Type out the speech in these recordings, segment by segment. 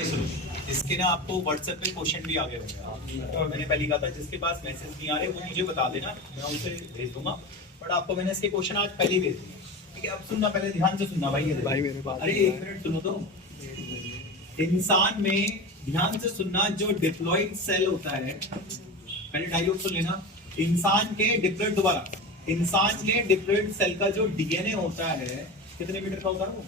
भाई सुनो, इसके ना आपको व्हाट्सएप पे क्वेश्चन भी आ गए होंगे। और मैंने पहले कहा था जिसके पास मैसेज नहीं आ रहे वो मुझे बता देना, मैं उसे भेज दूंगा। बट आपको मैंने इसके क्वेश्चन आज पहले ही भेज दिए, ठीक है। अब सुनना, पहले ध्यान से सुनना भाई। भाई मेरे पास अरे एक मिनट सुनो तो। इंसान में ध्यान से सुनना, जो डिप्लॉइड सेल होता है, पहले डायलॉग सुन लेना। इंसान के डिप्लॉइड, दोबारा, इंसान के डिप्लॉइड सेल का जो डीएनए होता है कितने मीटर का होता है वो?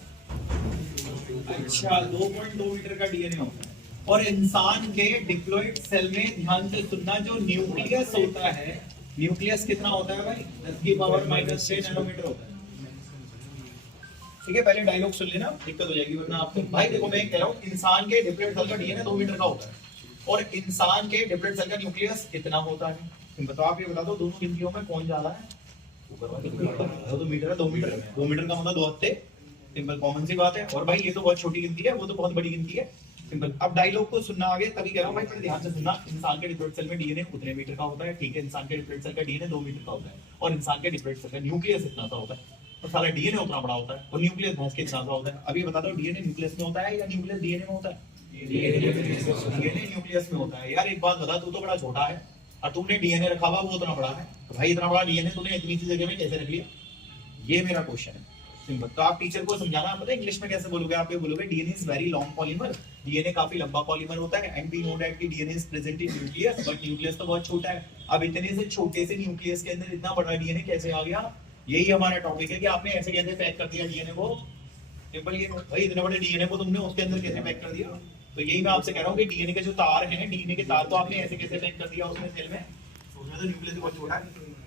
अच्छा, 2.2 मीटर का डीएनए होता है। और इंसान के डिप्लॉइड सेल में ध्यान से सुनना, जो न्यूक्लियस होता है, न्यूक्लियस कितना होता है भाई? 10⁻⁻6 नैनोमीटर होता है, ठीक है। पहले डायलॉग सुन लेना, दिक्कत हो जाएगी वरना आपको। भाई देखो, मैं कह रहा हूँ इंसान के डिप्लॉइड सेल का डीएनए 2 मीटर का होता है और इंसान के डिप्लॉइड सेल का न्यूक्लियस कितना होता है? तुम बताओ, आप ये बता दो, दोनों गिनतियों में कौन ज्यादा है? तो मीटर है, 2 मीटर है। 2 मीटर का मतलब 2 हफ्ते, सिंपल कॉमन सी बात है। और भाई ये तो बहुत छोटी गिनती है, वो तो बहुत बड़ी गिनती है, सिंपल। अब डायलॉग को सुनना आगे, तभी कह रहा हूँ भाई ध्यान से सुनना। इंसान के डिप्लॉइड सेल में डीएनए उतने मीटर का होता है, ठीक है। इंसान के डिप्लॉइड सेल का डीएनए 2 मीटर का होता है और इंसान के डिप्लॉइड सेल का न्यूक्लियस इतना सा होता है। तो सारा डीएनए उतना बड़ा होता है और न्यूक्लियस भैंस के इतना सा होता है। अभी बता दो, डीएनए न्यूक्लियस में होता है या न्यूक्लियस डीएनए में होता है? डीएनए न्यूक्लियस में होता है। यार एक बात बता, तू तो बड़ा छोटा है और तुमने डीएनए रखा हुआ वो उतना बड़ा है। तो भाई इतना बड़ा डीएनए तूने इतनी सी जगह में कैसे रख लिया? ये मेरा क्वेश्चन है, सिंपल। तो आप टीचर को समझाना, पता है इंग्लिश में कैसे बोलोगे? आप ये बोलोगे DNA is very long polymer, DNA काफी लंबा पॉलीमर होता है। एंड वी नो दैट कि DNA is present in nucleus, but nucleus तो बहुत छोटा है। अब इतने से छोटे से न्यूक्लियस के अंदर इतना बड़ा डीएनए कैसे आ गया? यही हमारा टॉपिक है कि आपने ऐसे कैसे पैक कर दिया डीएनए को। सिंपल ये भाई, इतने बड़े डीएनए को तुमने उसके अंदर कैसे पैक कर दिया? तो यही मैं आपसे कह रहा हूँ कि डीएनए के जो तार हैं, डीएनए के तार को आपने ऐसे कैसे पैक कर दिया उसमें सेल में? उसमें तो न्यूक्लियस बहुत छोटा है,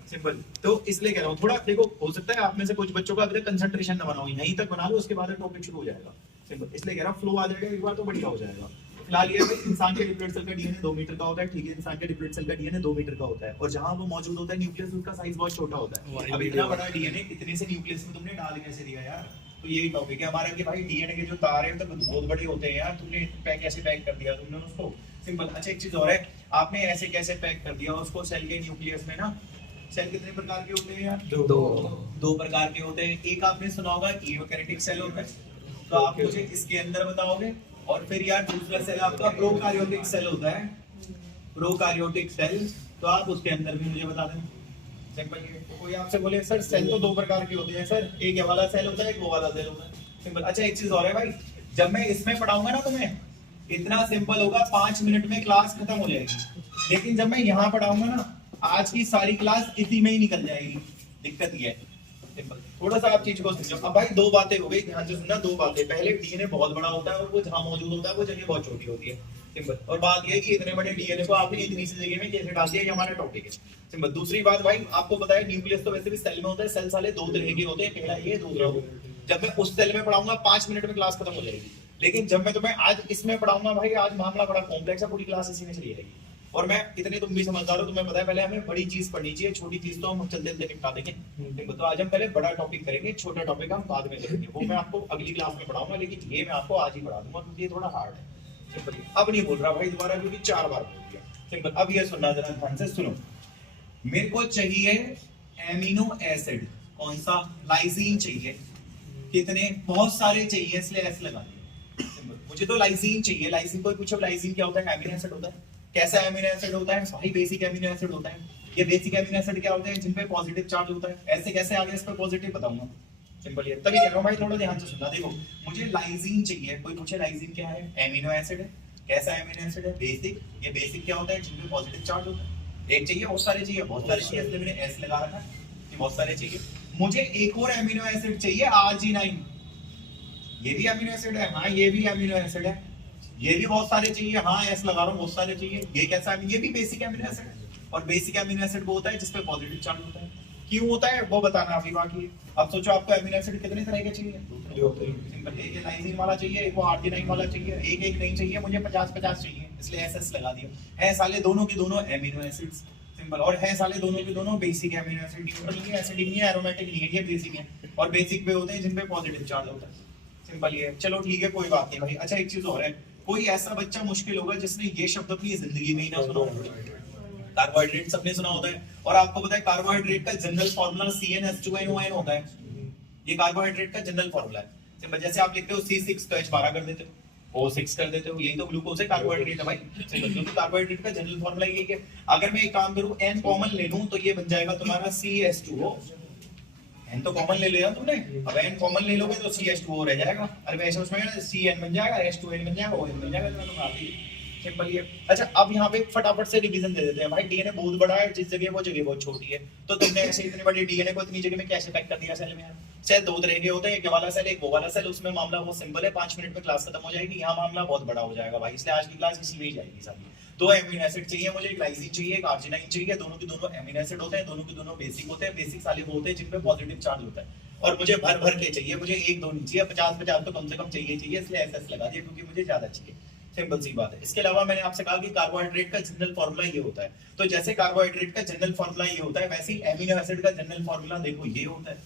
सिंपल। तो इसलिए कह रहा हूँ, थोड़ा देखो, हो सकता है आप में से कुछ बच्चों का अभी तक कंसंट्रेशन न बना हो, यहीं तक बना लो, उसके बाद टॉपिक शुरू हो जाएगा, सिंपल। इसलिए कह रहा हूँ फ्लो आ जाएगा एक बार तो बढ़िया हो जाएगा। फिलहाल ये भाई, इंसान के डिप्लॉइड सेल का डीएनए 2 मीटर का होता है, ठीक है। इंसान के डिप्लॉइड सेल का डीएनए 2 मीटर का होता है और जहां वो मौजूद होता है न्यूक्लियस, उसका साइज बहुत छोटा होता है। अब इतना बड़ा डीएनए इतने से न्यूक्लियस में तुमने डाल कैसे दिया यार? तो यही टॉपिक है हमारा कि भाई डीएनए के जो तार हैं तो बहुत बड़े होते हैं यार, तुमने पैक कैसे पैक कर दिया तुमने उसको, सिंपल। अच्छा एक चीज और है, आपने ऐसे कैसे पैक कर दिया उसको सेल के न्यूक्लियस में ना। सेल कितने प्रकार के होते हैं यार? दो प्रकार के होते हैं। एक आपने सुना होगा यूकैरियोटिक सेल होता है, तो आप मुझे इसके अंदर बताओगे। और फिर यार दूसरा सेल आपका प्रोकैरियोटिक सेल होता है, प्रोकैरियोटिक सेल, तो आप उसके अंदर भी मुझे बता दें, सिंपल। ये कोई आपसे बोले सर सेल तो 2 प्रकार के होते हैं सर, एक ये वाला सेल होता है, एक वो वाला सेल होता है, सिंपल। अच्छा एक चीज और है भाई, जब मैं इसमें पढ़ाऊंगा ना तुम्हें, इतना सिंपल होगा, 5 मिनट में क्लास खत्म हो जाएगी। लेकिन जब मैं यहाँ पढ़ाऊंगा ना, आज की सारी क्लास इसी में ही निकल जाएगी। दिक्कत ये है, सिंपल। थोड़ा सा आप चीज को समझो। अब भाई 2 बातें हो गई, ध्यान से सुनना। 2 बातें, पहले डीएनए बहुत बड़ा होता है और वो जहां मौजूद होता है वो जगह बहुत छोटी होती है, सिंपल। और बात ये है कि इतने बड़े डीएनए को आपने इतनी सी जगह में कैसे डाल दिया, ये हमारा टॉपिक है, सिंपल। दूसरी बात भाई, आपको पता है न्यूक्लियस तो वैसे भी सेल में होता है। सेल साले 2 तरह के होते हैं, पहला ये, दूसरा वो। जब मैं उस सेल में पढ़ाऊंगा 5 मिनट में क्लास खत्म हो जाएगी। लेकिन जब मैं तुम्हें आज इसमें पढ़ाऊंगा भाई, आज मामला बड़ा कॉम्प्लेक्स है, पूरी क्लास इसी में चली जाएगी। और मैं इतने, तुम भी समझदार हो, तुम्हें पता है पहले हमें बड़ी चीज पढ़नी चाहिए, छोटी चीज तो हम चलते चलते निपटा देंगे। तो आज हम पहले बड़ा टॉपिक करेंगे, छोटा टॉपिक हम बाद में करेंगे, वो मैं आपको अगली क्लास में पढ़ाऊंगा। लेकिन ये मैं आपको आज ही पढ़ा दूंगा क्योंकि ये थोड़ा हार्ड है, सिंपल। अब नहीं बोल रहा भाई दोबारा, क्योंकि 4 बार बोल दिया, सिंपल। अब ये सुनना जरा ध्यान से सुनो। मेरे को चाहिए एमिनो एसिड, कौन सा? लाइसीन चाहिए। कितने? बहुत सारे चाहिए, इसलिए एस लगा दिया, सिंपल। मुझे तो लाइसीन चाहिए। लाइसीन, कोई पूछो लाइसीन क्या होता है? एमिनो एसिड होता है। कैसा एमिनो एसिड होता है? भाई बेसिक एमिनो एसिड होता है। ये बेसिक एमिनो एसिड क्या होते हैं? जिन पे पॉजिटिव चार्ज होता है। ऐसे कैसे आगे इस पर पॉजिटिव बताऊंगा, सिंपल। ये तभी कह रहा हूं भाई, थोड़ा ध्यान से सुनना। देखो, मुझे लाइसीन चाहिए। कोई पूछे लाइसीन क्या है? एमिनो एसिड है। कैसा एमिनो एसिड है? बेसिक। ये बेसिक क्या होता है? जिन पे पॉजिटिव चार्ज होता है। एक चाहिए, बहुत सारे चाहिए, बहुत सारे चाहिए, इसलिए मैंने एस लगा रखा है कि बहुत सारे चाहिए। मुझे एक और एमिनो एसिड चाहिए, आर्जिनाइन। ये भी अमीनो एसिड है, हाँ ये भी अमीनो एसिड है। ये भी बहुत सारे चाहिए, हाँ एस लगा रहा हूँ, बहुत सारे चाहिए। ये कैसा है? ये भी बेसिक अमीनो एसिड है। और बेसिक अमीनो एसिड वो होता है जिसपे पॉजिटिव चार्ज होता है। क्यों होता है वो बताना अभी बाकी है। अब सोचो, आपको अमीनो एसिड कितने तरह के चाहिए? सिंपल। एक लाइसिन वाला चाहिए, एक वो आर्जिनाइन वाला चाहिए, एक एक नहीं चाहिए, मुझे 50-50 चाहिए, इसलिए एस लगा दिया। है साले दोनों के दोनों अमीनो एसिड्स, सिंपल। और है साले दोनों के दोनों बेसिक अमीनो एसिड, न्यूट्रल नहीं है, एसिडिक नहीं है, एरोमेटिक नहीं है, ये बेसिक है। और बेसिक पे होते हैं जिन पे पॉजिटिव चार्ज होता है, सिंपल। ये चलो ठीक है, कोई बात नहीं भाई। अच्छा एक चीज और है, कोई ऐसा बच्चा मुश्किल होगा जिसने ये शब्द अपनी जिंदगी में ही ना सुना हो। कार्बोहाइड्रेट सबने सुना होता है, और आपको पता है कार्बोहाइड्रेट का जनरल फॉर्मूला CnH2nOn होता है। ये कार्बोहाइड्रेट का जनरल फॉर्मूला है, सिंपल। जैसे आप लिखते हो C6 तो H12 कर देते हो, O6 कर देते हो, यही तो ग्लूकोज है, कार्बोहाइड्रेट है भाई, क्योंकि कार्बोहाइड्रेट का जनरल फॉर्मूला यही है। अगर मैं एक काम करूं n कॉमन ले लूं तो ये बन जाएगा तुम्हारा CH2O। n तो कॉमन ले लिया तुमने, अब n कॉमन ले लोगे तो CH2O रह जाएगा। अरे वैसे उसमें CN बन जाएगा, H2N बन जाएगा, ON बन जाएगा, तो आती सिंपल ये। अच्छा अब यहाँ पे फटाफट से रिवीजन दे देते हैं भाई। डीएनए बहुत बड़ा है, जिस जगह वो जगह बहुत छोटी है, तो तुमने ऐसे इतने बड़े डीएनए को इतनी जगह में कैसे पैक कर दिया सेल में यार? सेल दो तरह के होते हैं, एक ये वाला सेल, एक वो वाला सेल। उसमें मामला बहुत सिंपल है, 5 मिनट में क्लास खत्म हो जाएगी। यहाँ मामला बहुत बड़ा हो जाएगा भाई, इसलिए आज की क्लास इसी में ही जाएगी सारी। दो एमिनो एसिड चाहिए मुझे, एक लाइसिन चाहिए, एक आर्जिनाइन चाहिए। दोनों के दोनों एमिनो एसिड होते हैं, दोनों के दोनों बेसिक होते हैं। बेसिक साले वो होते हैं जिनपे पॉजिटिव चार्ज होता है, और मुझे भर भर के चाहिए, मुझे एक दो नहीं चाहिए, 50-50 तो कम से कम चाहिए, इसलिए SS लगा दिया क्योंकि मुझे ज्यादा चाहिए। सिंपल सी बात है। इसके अलावा मैंने आपसे कहा कि कार्बोहाइड्रेट का जनरल फॉर्मूला ये होता है, तो जैसे कार्बोहाइड्रेट का जनरल फॉर्मूला ये होता है, वैसे ही एमिनो एसिड का जनरल फॉर्मूला देखो ये होता है।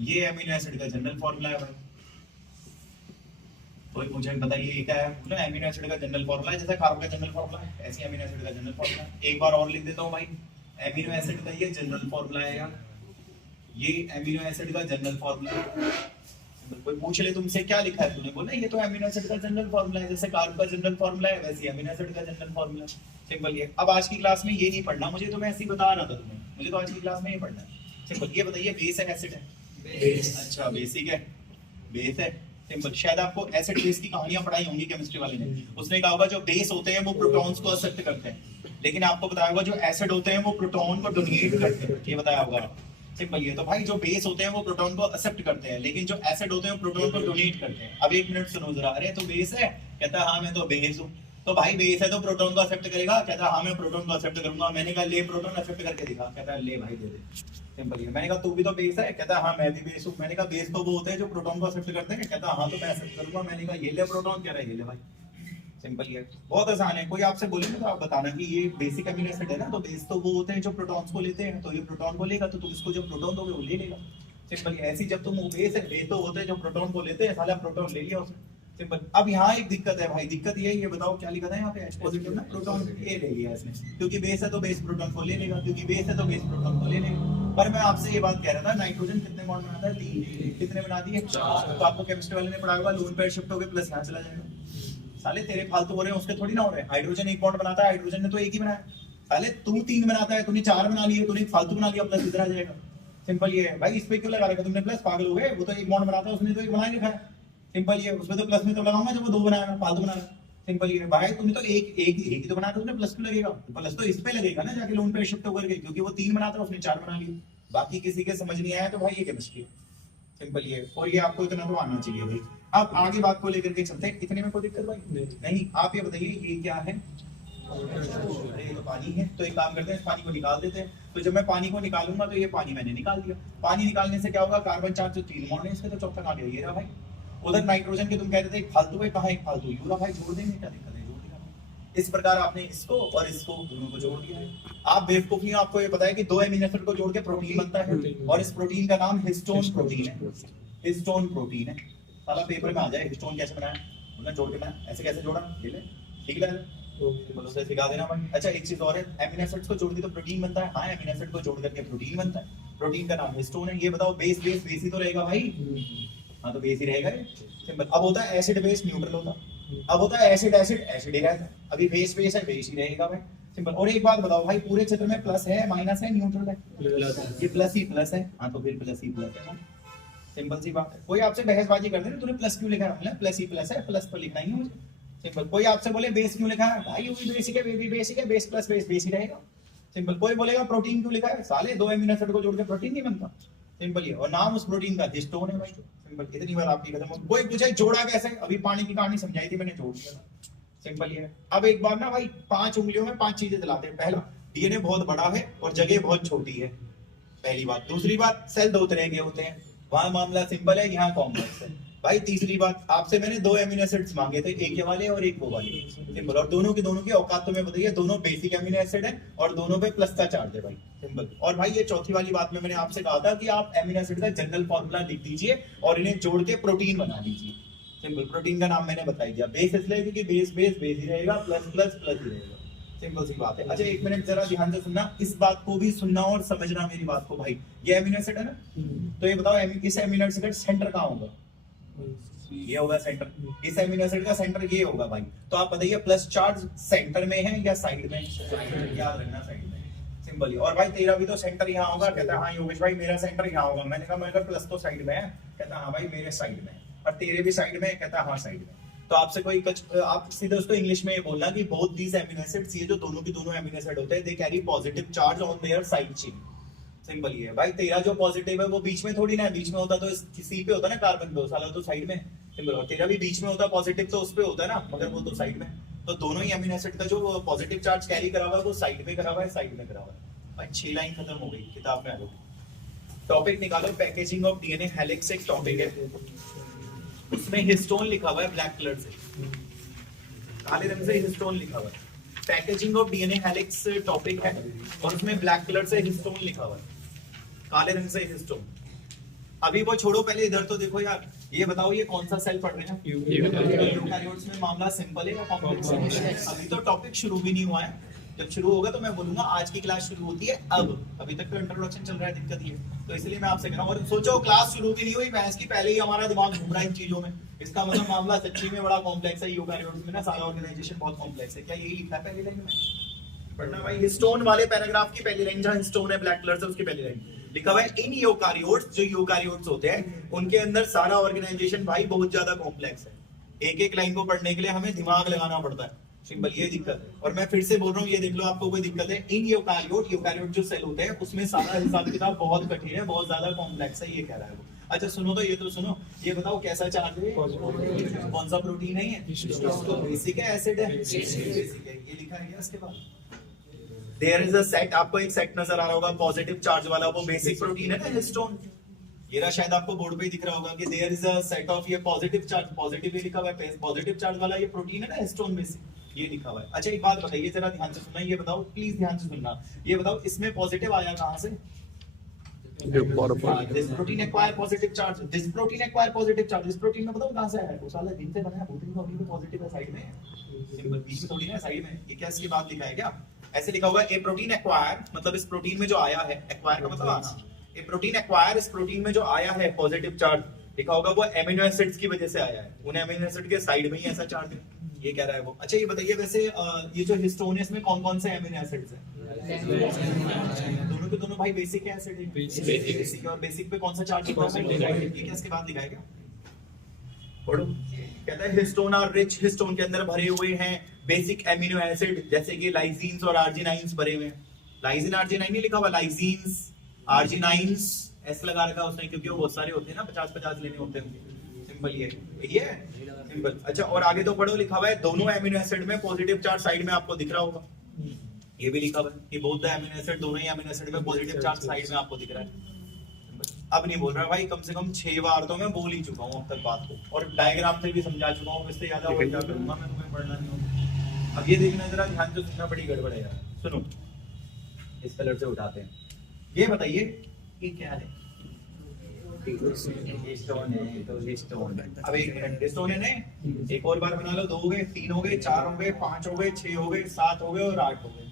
ये एमिनो एसिड का जनरल फॉर्मूला है भाई। तो मुझे बताइए ये क्या है? बोलो एमिनो एसिड का जनरल फॉर्मूला है, जैसे कार्बन का जनरल फॉर्मूला है, ऐसे एमिनो एसिड का जनरल फॉर्मूला है। एक बार और लिख देता हूं भाई, एमिनो एसिड का ये जनरल फॉर्मूला है यार, ये एमिनो एसिड का जनरल फॉर्मूला है। कोई पूछ ले तुमसे क्या लिखा है, तूने बोला ये तो अमीनो एसिड का जनरल फार्मूला है, जैसे कार्ब का जनरल फार्मूला है वैसे अमीनो एसिड का जनरल फार्मूला है। सिंपल ये। अब आज की क्लास में ये नहीं पढ़ना मुझे, तो मैं ऐसे ही बता रहा था तुम्हें, मुझे तो आज की क्लास में ये पढ़ना है। सिंपल। ये बताइए बेस है एसिड है? बेस। अच्छा बेसिक है, बेस है। सिंपल। शायद आपको एसिड बेस की कहानियां पढ़ाई होंगी केमिस्ट्री वाले ने, उसने कहा होगा जो बेस होते हैं वो प्रोटॉन्स को एक्सेप्ट करते हैं, लेकिन आपको बताया होगा जो एसिड होते हैं वो प्रोटॉन को डोनेट करते हैं, ये बताया होगा। सिंपल। ये तो भाई जो बेस होते हैं वो प्रोटॉन को एक्सेप्ट करते हैं, लेकिन जो एसिड होते हैं वो प्रोटॉन को डोनेट करते हैं। अब एक मिनट सुनो जरा। अरे तो बेस है? कहता हाँ मैं तो बेस हूँ। तो भाई बेस है तो प्रोटॉन को एक्सेप्ट करेगा? कहता हाँ मैं प्रोटॉन को एक्सेप्ट करूंगा। मैंने कहा ले प्रोटॉन एक्सेप्ट करके दिखा। कहता ले भाई दे दे। सिंपल। मैंने कहा तू भी तो बेस है? कहता हाँ मैं भी बेस हूँ। मैंने कहा बेस तो वो होते हैं जो प्रोटॉन को एक्सेप्ट करते हैं। कहता हाँ तो मैं एक्सेप्ट करूंगा। मैंने कहा ये ले प्रोटॉन। कह रहा है ये ले भाई। सिंपल ही है, बहुत आसान है। कोई आपसे बोलेगा तो आप बताना कि ये बेसिक अमीनो एसिड है ना, तो बेस तो वो होते हैं जो प्रोटॉन्स को लेते हैं, तो ये प्रोटॉन को लेगा तो तुम इसको जो प्रोटॉन दोगे वो ले लेगा। सिंपल। ऐसी जब तुम बेस है, बेस तो होते हैं जो प्रोटॉन को लेते हैं, साला प्रोटॉन ले लिया उसने। सिंपल। अब यहाँ एक दिक्कत है भाई, दिक्कत ये बताओ क्या लिखा था यहाँ पे? H पॉजिटिव ना, प्रोटॉन ये ले लिया इसने, क्योंकि बेस है तो बेस प्रोटॉन को ले लेगा, क्योंकि बेस है तो बेस प्रोटॉन को ले लेगा। पर मैं आपसे ये बात कह रहा था, नाइट्रोजन कितने बॉन्ड बनाता है? 3। कितने बना दिए? 4। तो आपको केमिस्ट्री वाले ने पढ़ाया होगा लोन पेयर शिफ्ट होकर प्लस यहाँ चला जाएगा। साले तेरे फालतू हो रहे हैं, उसके थोड़ी ना हो रहे हैं। हाइड्रोजन एक बॉन्ड बनाता है, हाइड्रोजन ने तो एक ही बनाया। साले तू 3 बनाता है, तूने 4 बना लिए, तूने फालतू बना लिया, प्लस इधर आ जाएगा। सिंपल ये है भाई। इस पे क्यों लगा रखा तुमने प्लस? पागल हो गए? वो तो एक बॉन्ड बनाता है, उसने तो एक बना ही रखा है। सिंपल ये। उसमें तो प्लस में तो लगाऊंगा जब वो 2 बनाएगा, फालतू बनाएगा। सिंपल ये भाई। तूने तो एक ही तो बनाया था, उसने प्लस क्यों लगेगा? प्लस तो इस पे लगेगा ना जाके लोन पे शिफ्ट होकर के, क्योंकि वो 3 बनाता है, उसने 4 बना लिए। बाकी किसी के समझ नहीं आया तो भाई ये केमिस्ट्री। सिंपल ये। और ये आपको इतना तो आना चाहिए भाई। अब आगे बात को लेकर के चलते हैं। इतने में कोई दिक्कत भाई नहीं। आप ये बताइए ये क्या है? ये तो पानी है। तो एक काम करते हैं, इस पानी को निकाल देते हैं। तो जब मैं पानी को निकालूंगा तो ये पानी मैंने निकाल दिया। पानी निकालने से क्या होगा? कार्बन चार्ज जो 3 बॉन्ड है इसके तो चौथा कहाँ गया? ये रहा भाई। उधर नाइट्रोजन के तुम कहते थे एक फालतू है, कहाँ एक फालतू? यूरा भाई जोड़ देंगे, क्या दिक्कत है? जोड़ दिया। इस प्रकार आपने इसको और इसको दोनों को जोड़ दिया है। आप बेवकूफ नहीं हो, आपको ये पता है कि 2 एमिनो एसिड को जोड़ के प्रोटीन बनता है, और इस प्रोटीन का नाम हिस्टोन प्रोटीन है। हिस्टोन प्रोटीन है। साला पेपर में आ जाए हिस्टोन कैसे बनाया, उन्होंने जोड़ के बनाया। ऐसे कैसे जोड़ा? ये ले, ठीक है बोलो से सिखा देना भाई। अच्छा एक चीज और है, एमिनो एसिड्स को जोड़ के तो प्रोटीन बनता है। हाँ एमिनो एसिड को जोड़ करके प्रोटीन बनता है। प्रोटीन का नाम हिस्टोन है। ये बताओ बेस बेस बेस ही तो रहेगा भाई। हाँ तो बेस ही रहेगा ये। सिंपल। अब होता है एसिड बेस न्यूट्रल होता, अब होता है एसिड एसिड एसिड ही रहता। अभी बेस बेस है, बेस ही रहेगा भाई। सिंपल। और एक बात बताओ भाई, पूरे क्षेत्र में प्लस है माइनस है न्यूट्रल है? ये प्लस ही प्लस है। हाँ तो फिर प्लस ही प्लस है। सिंपल सी बात है। कोई आपसे बहसबाजी कर दे ना, तूने प्लस क्यों लिखा है? प्लस ही प्लस है, प्लस तो लिखना ही है मुझे। सिंपल। कोई आपसे बोले बेस क्यों लिखा है? भाई वो भी बेसिक है, बेबी बेसिक है, बेस प्लस बेस बेस ही रहेगा। सिंपल। कोई बोलेगा प्रोटीन क्यों लिखा है? साले 2 एमिनो एसिड को जोड़ के प्रोटीन नहीं बनता। सिंपल ये। और नाम उस प्रोटीन का हिस्टोन है भाई। सिंपल। इतनी बार आपकी खत्म। कोई पूछे जोड़ा कैसे? अभी पानी की कहानी समझाई थी मैंने, जोड़ दिया था। सिंपल ये है। अब एक बार ना भाई 5 उंगलियों में 5 चीजें दिलाते हैं। पहला, डीएनए बहुत बड़ा है और जगह बहुत छोटी है, पहली बात। दूसरी बात, सेल 2 तरह के होते हैं, वहां मामला सिंपल है, यहाँ कॉम्प्लेक्स है भाई। तीसरी बात, आपसे मैंने 2 एमिनो एसिड्स मांगे थे, एक ये वाले और एक वो वाले। सिंपल। और दोनों की औकात तुम्हें बताइए, दोनों बेसिक एमिनो एसिड है और दोनों पे प्लस का चार्ज है भाई। सिंपल। और भाई ये चौथी वाली बात में मैंने आपसे कहा था कि आप एमिनो एसिड का जनरल फॉर्मूला लिख दीजिए और इन्हें जोड़ के प्रोटीन बना दीजिए। सिंपल। प्रोटीन का नाम मैंने बता दिया। बेस इसलिए क्योंकि बेस बेस बेस ही रहेगा, प्लस प्लस प्लस ही रहेगा। सिंपल सी बात है। अच्छा एक मिनट जरा ध्यान से सुनना, इस बात को भी सुनना और समझना मेरी बात को भाई। ये एमिनो एसिड है ना, तो ये बताओ इस एमिनो एसिड का सेंटर कहाँ होगा? ये होगा सेंटर, इस एमिनो एसिड का सेंटर ये होगा भाई। तो आप बताइए प्लस चार्ज सेंटर में है या साइड में? याद रखना साइड में, सिंपल ही। और भाई तेरा भी तो सेंटर यहाँ होगा। कहता है हाँ योगेश भाई मेरा सेंटर यहाँ होगा। मैंने कहा मगर प्लस तो साइड में है। कहता हाँ भाई मेरे साइड में, और तेरे भी साइड में। कहता हाँ साइड में। तो आपसे कोई आप सीधे उसको इंग्लिश में ये बोलना कि बोथ दीस एमिनो एसिड्स, ये जो दोनों की दोनों एमिनो एसिड होते हैं, they carry positive charge on their side chain. Simple ही है भाई। तेरा जो पॉजिटिव है वो बीच में थोड़ी ना है, बीच में होता तो सी पे होता ना कार्बन पे, साला तो साइड में। सिंपल। और तेरा भी बीच में होता पॉजिटिव तो उस पे होता है ना, मगर वो तो साइड में। तो दोनों ही एमिनो एसिड का जो पॉजिटिव चार्ज कैरी करा हुआ है वो साइड में करा हुआ है, साइड में करा हुआ है भाई। 6 लाइन खत्म हो गई, किताब में आ लो। टॉपिक निकालो, पैकेजिंग ऑफ डीएनए हेलिक्स एक टॉपिक है, उसमें हिस्टोन लिखा हुआ है ब्लैक कलर से, काले रंग से हिस्टोन लिखा हुआ है। Packaging of DNA helix topic है और उसमें ब्लैक कलर से हिस्टोन लिखा हुआ है, काले रंग से हिस्टोन। अभी वो छोड़ो, पहले इधर तो देखो यार। ये बताओ ये कौन सा सेल पढ़ रहे हैं? यूकेरियोट्स में मामला सिंपल है या कॉम्प्लेक्स है? अभी तो टॉपिक शुरू भी नहीं हुआ है। जब शुरू होगा तो मैं बोलूंगा आज की क्लास शुरू होती है अब। अभी तक तो इंट्रोडक्शन चल रहा है, दिक्कत ये है। तो इसलिए मैं आपसे कह रहा हूँ। और सोचो क्लास शुरू भी नहीं हुई, भैंस की पहले ही हमारा दिमाग घूम रहा है इन चीजों में। इसका मतलब मामला सच्ची में बड़ा कॉम्प्लेक्स है। यूकेरियोट्स में ना सारा ऑर्गेनाइजेशन बहुत कॉम्प्लेक्स है। क्या यही लिखा है पहली लाइन में? पढ़ना भाई। हिस्टोन वाले पैराग्राफ की पहली लाइन, जहां हिस्टोन है ब्लैक कलर से, उसकी पहली लाइन लिखा हुआ है इन यूकेरियोट्स, जो यूकेरियोट्स होते हैं उनके अंदर सारा ऑर्गेनाइजेशन भाई बहुत ज्यादा कॉम्प्लेक्स है। एक एक लाइन को पढ़ने के लिए हमें दिमाग लगाना पड़ता है। सिंपल, ये दिक्कत है। और मैं फिर से बोल रहा हूँ, ये देख लो आपको कोई दिक्कत है। इन यूकेरियोट जो सेल होते हैं उसमें सारा हिसाब किताब बहुत कठिन है, बहुत ज्यादा कॉम्प्लेक्स है, ये कह रहा है वो। अच्छा सुनो तो, ये तो सुनो, ये बताओ कैसा चार्ज है? कौन सा प्रोटीन है ये? बेसिक है, एसिड है? बेसिक है। ये लिखा है इसके बाद देयर इज अ सेट। आपको एक सेट नजर आ रहा होगा पॉजिटिव चार्ज वाला, वो बेसिक प्रोटीन है ना हिस्टोन। ये रहा, शायद आपको बोर्ड पे ही दिख रहा होगा कि there is a set of, ये पॉजिटिव चार्ज, पॉजिटिव ये लिखा हुआ है, पॉजिटिव चार्ज वाला ये प्रोटीन है ना हिस्टोन बेसिक, ये लिखा हुआ है। अच्छा एक बात बताइए, जरा ध्यान से सुनना, ये बताओ प्लीज ध्यान से सुनना। ये बताओ इसमें पॉजिटिव आया कहां से? This protein acquire positive charge, this protein acquire positive charge. इस प्रोटीन में बताओ कहां से आया है? वो साला दिन से बना है, प्रोटीन तो अभी भी पॉजिटिव है, साइड में सिंपल, बीच में थोड़ी ना साइड में। ये क्या इसकी बात लिखा है क्या? ऐसे लिखा हुआ है ए प्रोटीन एक्वायर, मतलब इस प्रोटीन में जो आया है, एक्वायर का मतलब आना। ए प्रोटीन एक्वायर, इस प्रोटीन में जो आया है पॉजिटिव चार्ज लिखा होगा, वो एमिनो एसिड्स की वजह से आया है। उन एमिनो एसिड के साइड में ही ऐसा चार्ज है, ये कह रहा है वो। अच्छा ये बताइए वैसे ये जो हिस्टोन है इसमें कौन कौन से एमिनो एसिड्स हैं? दोनों के दोनों भाई बेसिक एसिड है, बेसिक। और बेसिक पे कौन सा चार्ज होता है? ये क्या इसके बाद दिखाएगा? पढ़ो, कहता है हिस्टोन आर रिच, हिस्टोन के अंदर भरे हुए हैं बेसिक एमिनो एसिड, जैसे कि लाइसिन्स और आर्जिनाइंस भरे हुए हैं। लाइसिन आर्जिनाइन नहीं लिखा हुआ, लाइसिन्स आर्जिनाइंस ऐसे लगा रखा उसने, क्योंकि वो बहुत सारे होते हैं ना, 50-50 लेने होते हैं। सिंपल ये है सिंपल। अच्छा और आगे तो पढ़ो, लिखा हुआ है दोनों एमिनो एसिड में पॉजिटिव चार्ज साइड में आपको दिख रहा होगा। ये भी लिखा हुआ है कि बोथ द एमिनो एसिड, दोनों ही एमिनो एसिड में पॉजिटिव चार्ज साइड में आपको दिख रहा है। अब नहीं बोल रहा भाई, कम से कम 6 बार तो मैं बोल ही चुका हूँ अब तक बात को, और डायग्राम से भी समझा चुका हूँ। इससे ज्यादा और क्या करूंगा मैं, तुम्हें पढ़ना नहीं होगा। अब ये देखना जरा ध्यान से सुनना, बड़ी गड़बड़ है यार। सुनो, इस कलर से उठाते हैं। ये बताइए ये क्या है? स्टोन है, तो स्टोन। अब एक मिनट, स्टोन है ना, एक और बार बना लो। 2 हो गए, 3 हो गए, 4 हो गए, 5 हो गए, 6 हो गए, 7 हो गए और 8 हो गए।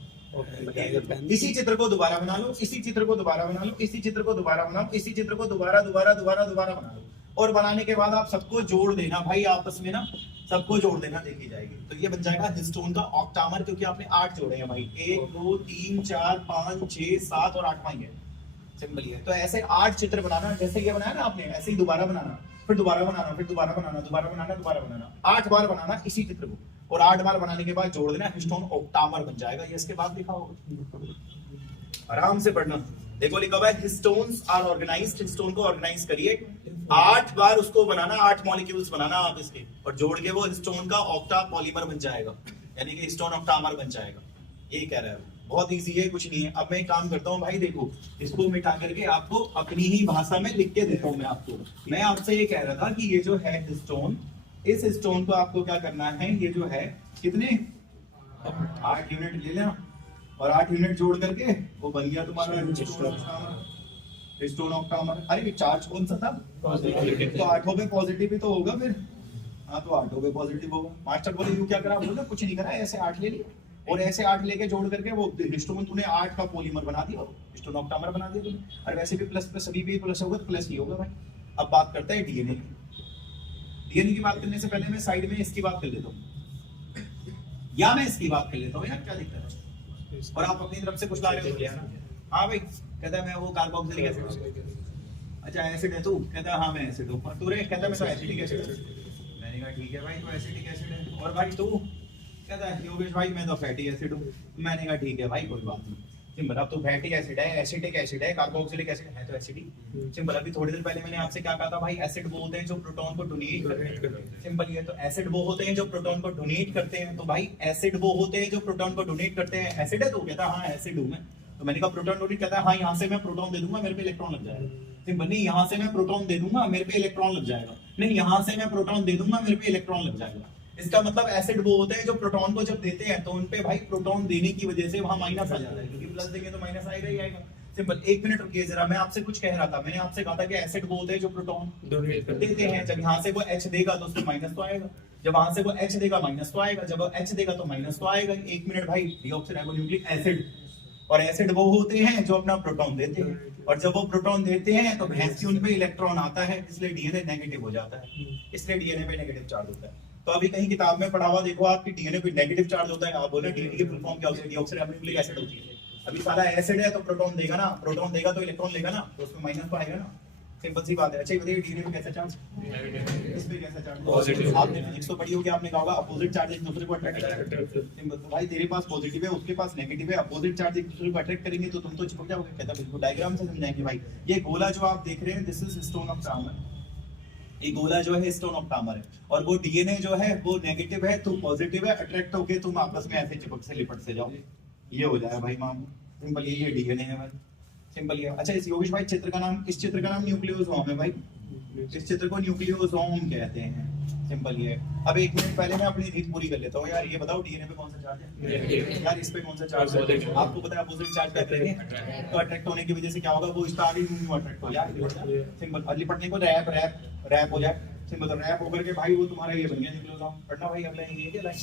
इसी चित्र को दोबारा बना लो, इसी चित्र को दोबारा बना लो, इसी चित्र को दोबारा बनाओ, इसी चित्र को दोबारा बना लो। और बनाने के बाद आप सबको जोड़ देना भाई, आपस में ना सबको जोड़ देना, देखी जाएगी। तो ये बन जाएगा हिस्टोन का ऑक्टामर, क्योंकि आपने 8 जोड़े हैं भाई। 1 2 3 4 5 6 7 और 8वां ही है। सिंपल ही है। तो ऐसे 8 चित्र बनाना, जैसे ये बनाया ना आपने, ऐसे ही दोबारा बनाना, फिर दोबारा बनाना, फिर दोबारा बनाना, दोबारा बनाना, दोबारा बनाना। 8 बार बनाना इसी चित्र को, और 8 बार बनाने के बाद जोड़ देना, हिस्टोन ऑक्टामर बन जाएगा। ये इसके बाद लिखा होगा, आराम से पढ़ना। देखो लिखा हुआ है हिस्टोन्स आर ऑर्गेनाइज्ड, हिस्टोन को ऑर्गेनाइज करिए। 8 बार उसको बनाना, 8 मॉलिक्यूल्स बनाना आप इसके, और जोड़ के वो हिस्टोन का ऑक्टा पॉलीमर बन जाएगा, यानी कि हिस्टोन ऑक्टामर बन जाएगा। ये कह रहा है, बहुत इजी है, कुछ नहीं है। अब मैं एक काम करता हूँ भाई, देखो इसको मिटा करके आपको अपनी ही भाषा में लिख के देता हूँ मैं आपको। मैं आपसे ये कह रहा था कि ये जो है हिस्टोन, इस हिस्टोन को आपको क्या करना है, ये जो है कितने 8 यूनिट ले लेना, और 8 यूनिट जोड़ करके वो बन गया तुम्हारा हिस्टोन ऑक्टामर। अरे चार्ज कौन सा था? तो 8 पे पॉजिटिव ही तो होगा फिर। हाँ तो 8 पे पॉजिटिव होगा। मास्टर बोले यू क्या करा? बोला कुछ नहीं करा, ऐसे 8 ले लिए और ऐसे 8 लेके जोड़ करके वो हिस्टोन तूने 8 का पॉलीमर बना दिया, हिस्टोन ऑक्टामर बना दिया तूने। और वैसे भी प्लस प्लस सभी भी प्लस होगा तो प्लस ही होगा भाई। अब बात करते हैं डीएनए की। डीएनए की बात करने से पहले मैं साइड में इसकी बात कर लेता हूँ, या मैं इसकी बात कर लेता हूँ यार, क्या दिक्कत है। और आप अपनी तरफ से कुछ ला रहे हो यार। हाँ भाई, कहता है मैं वो कार्बोक्सिलिक एसिड। अच्छा एसिड है तू, कहता है हाँ मैं एसिड हूँ। तू रे, कहता है मैं तो एसिडिक एसिड हूँ। मैंने कहा ठीक है भाई तो एसिडिक एसिड है। और भाई तू, कहता है योगेश भाई मैं तो फैटी एसिड हूँ। मैंने कहा ठीक है भाई कोई बात नहीं। सिंपल, अब तो फैटी एसिड है, एसिडिक एसिड है, कार्बोक्सिलिक एसिड है तो एसिडिक। सिंपल, अभी थोड़ी देर पहले मैंने आपसे क्या कहा था भाई, एसिड वो होते हैं जो प्रोटॉन को डोनेट करते हैं। सिंपल ये तो एसिड वो होते हैं जो प्रोटॉन को डोनेट करते हैं। तो भाई एसिड वो होते हैं जो प्रोटॉन को डोनेट करते हैं। एसिड है तो कहता है हाँ एसिड हूँ मैं। तो मैंने कहा प्रोटॉन डोनेट, कहता है हाँ यहाँ से मैं प्रोटॉन दे दूंगा मेरे पे इलेक्ट्रॉन लग जाएगा। सिंपल, नहीं यहाँ से मैं प्रोटॉन दे दूंगा मेरे पे इलेक्ट्रॉन लग जाएगा। नहीं यहाँ से मैं प्रोटॉन दे दूंगा मेरे पे इलेक्ट्रॉन लग जाएगा। इसका मतलब एसिड वो होते हैं जो प्रोटॉन को जब देते हैं तो उनपे भाई प्रोटॉन देने की वजह से वहां माइनस आ जाता है, क्योंकि प्लस देंगे तो माइनस आएगा ही आएगा। सिंपल, एक मिनट रुकिए जरा, मैं आपसे कुछ कह रहा था। मैंने आपसे कहा था कि एसिड वो होते हैं जो प्रोटॉन देते हैं। जब यहाँ से वो H देगा तो उसमें माइनस तो आएगा, जब वहां से वो H देगा माइनस तो आएगा, जब वो H देगा तो माइनस तो आएगा। एक मिनट भाई, डीऑक्सीराइबोन्यूक्लिक एसिड, और एसिड वो होते हैं जो अपना प्रोटॉन देते हैं, और जब वो प्रोटॉन देते हैं तो भैंस की उन पे इलेक्ट्रॉन आता है, इसलिए डीएनए नेगेटिव हो जाता है, इसलिए डीएनए पे नेगेटिव चार्ज होता है। तो अभी कहीं किताब में पढ़ा हुआ देखो आपकी डीएनए पे नेगेटिव चार्ज होता है, आप बोले डीएनए की फुल फॉर्म क्या होती है, डीऑक्सीराइबोन्यूक्लिक एसिड होती है। अभी साला एसिड है तो प्रोटॉन देगा ना, प्रोटॉन देगा तो इलेक्ट्रॉन लेगा ना, तो उसमें माइनस तो आएगा ना, सिंपल सी बात है। अच्छा ये बताइए डीएनए पे कैसा चार्ज, इस पे कैसा चार्ज, पॉजिटिव। आपने फिजिक्स तो पढ़ी होगी, आपने कहा होगा अपोजिट चार्ज एक दूसरे को अट्रैक्ट करेंगे। सिंपल, तो भाई तेरे पास पॉजिटिव है उसके पास नेगेटिव है, अपोजिट चार्ज एक दूसरे को अट्रैक्ट करेंगे तो तुम तो चिपक जाओगे। कहता है बिल्कुल, डायग्राम से समझाएंगे भाई। ये गोला जो आप देख रहे हैं दिस इज स्टोन ऑफ टामर, ये गोला जो है स्टोन ऑफ टामर है, और वो डीएनए जो है वो नेगेटिव है तो पॉजिटिव है, अट्रैक्ट होके तुम आपस में ऐसे चिपक से लिपट से जाओ, ये हो जाए भाई मामला। सिंपल, ये डीएनए है भाई, सिंपल ये। अच्छा इस योगेश भाई चित्र का नाम, इस चित्र का नाम न्यूक्लियोसोम है भाई, इस चित्र को न्यूक्लियोसोम कहते हैं। सिंपल ये। अब एक मिनट पहले मैं अपनी रीत पूरी कर लेता हूँ यार। ये बताओ डीएनए पे कौन सा चार्ज है यार, इस पे कौन सा चार्ज है, आपको पता है अपोजिट चार्ज क्या करेंगे, तो अट्रैक्ट होने की वजह से क्या होगा, वो इस आगे अट्रैक्ट हो जाए। सिंपल, और लिपटने को रैप रैप रैप हो जाए। सिंपल, तो रैप होकर के भाई वो तुम्हारा ये बन गया न्यूक्लियोसोम। पढ़ना भाई अगला ये क्या लाइन,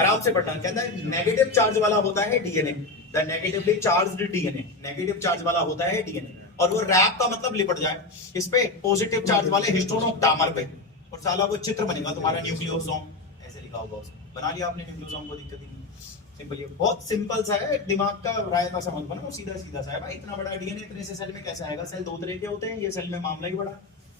आराम से पढ़ना। कहता है नेगेटिव चार्ज वाला होता है DNA, the negatively charged DNA, negative charge वाला होता है डीएनए, और वो रैप का मतलब लिपट जाए इस पे पॉजिटिव चार्ज वाले हिस्टोन ऑफ टामर पे, और साला वो चित्र बनेगा तुम्हारा न्यूक्लियोसोम, ऐसे लिखा होगा उसमें। बना लिया आपने न्यूक्लियोसोम को, दिक्कत ही नहीं। सिंपल, ये बहुत सिंपल सा है, दिमाग का रायता समझ बना, सीधा सीधा सा है भाई। इतना बड़ा डीएनए इतने से सेल में कैसे आएगा, सेल दो तरह के होते हैं, ये सेल में मामला ही बड़ा,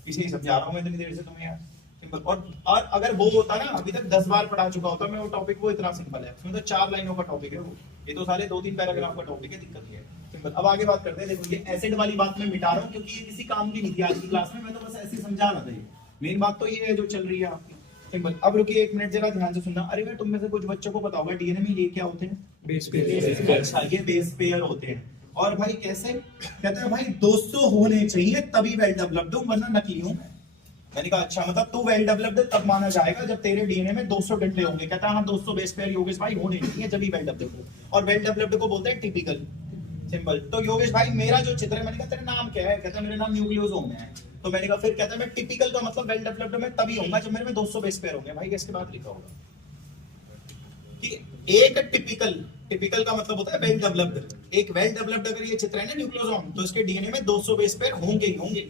इसलिए समझा रहा हूँ मैं इतनी देर से तुम्हें यार। सिंपल, और अगर वो होता ना अभी तक 10 बार पढ़ा चुका होता मैं वो टॉपिक, वो इतना सिंपल है, उसमें तो 4 लाइनों का टॉपिक है वो, ये तो साले 2-3 पैराग्राफ का टॉपिक है, दिक्कत ये है। सिंपल, अब आगे बात करते हैं। देखो ये एसिड वाली बात मैं मिटा रहा हूँ क्योंकि ये किसी काम की नहीं थी आज की क्लास में, मैं तो बस ऐसे समझा रहा था। ये मेन बात तो ये है जो चल रही है आपकी। सिंपल, अब रुकिए एक मिनट जरा ध्यान से सुनना। अरे भाई तुम में से कुछ बच्चों को पता होगा डीएनए में ये क्या होते हैं, बेस पेयर। अच्छा ये बेस पेयर होते हैं, और भाई कैसे, कहते हैं भाई 200 होने चाहिए तभी वेल डेवलप्ड हूं, वरना नकली हूं। मैंने कहा अच्छा मतलब तू वेल डेवलप्ड तब माना जाएगा जब तेरे डीएनए में 200 डंडे होंगे। कहता है हाँ 200 बेस पेयर योगेश भाई होने चाहिए जब ही वेल डेवलप्ड हो, और वेल डेवलप्ड को बोलते हैं टिपिकल। सिंपल, तो योगेश भाई मेरा जो चित्र है, मैंने कहा तेरा नाम क्या है, कहता है मेरा नाम न्यूक्लियोसोम है। तो मैंने कहा फिर, कहता है मैं टिपिकल का मतलब वेल डेवलप्ड में तभी होऊंगा जब मेरे में 200 बेस पेयर होंगे। भाई इसके बाद लिखा होगा कि एक टिपिकल का मतलब होता है वेल डेवलप्ड। एक वेल डेवलप्ड अगर ये चित्र है ना न्यूक्लियोसोम, तो इसके डीएनए में 200 बेस पेयर होंगे ही होंगे,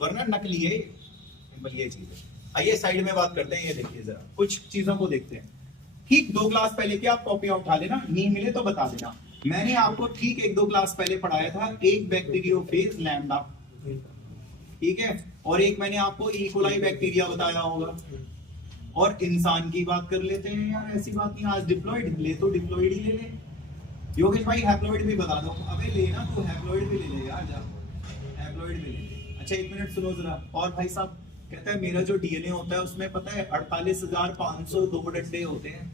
वरना नकली है। सिंपल ये चीज है। आइए साइड में बात करते हैं। ये देखिए जरा कुछ चीजों को देखते हैं। ठीक 2 क्लास पहले की आप कॉपी उठा लेना, नहीं मिले तो बता देना। मैंने आपको ठीक 1-2 क्लास पहले पढ़ाया था एक बैक्टीरियोफेज लैम्डा, ठीक है, और एक मैंने आपको ई कोलाई बैक्टीरिया बताया होगा। और इंसान की बात कर लेते हैं यार, ऐसी बात नहीं, आज डिप्लॉइड ले तो डिप्लॉइड ही ले ले। योगेश भाई हैप्लॉइड भी बता दो। अबे लेना तो हैप्लॉइड भी ले ले यार, जा हैप्लॉइड भी ले ले। अच्छा एक मिनट सुनो जरा। और भाई साहब कहता है मेरा जो डीएनए होता है उसमें पता है 48,502 डंडे होते हैं।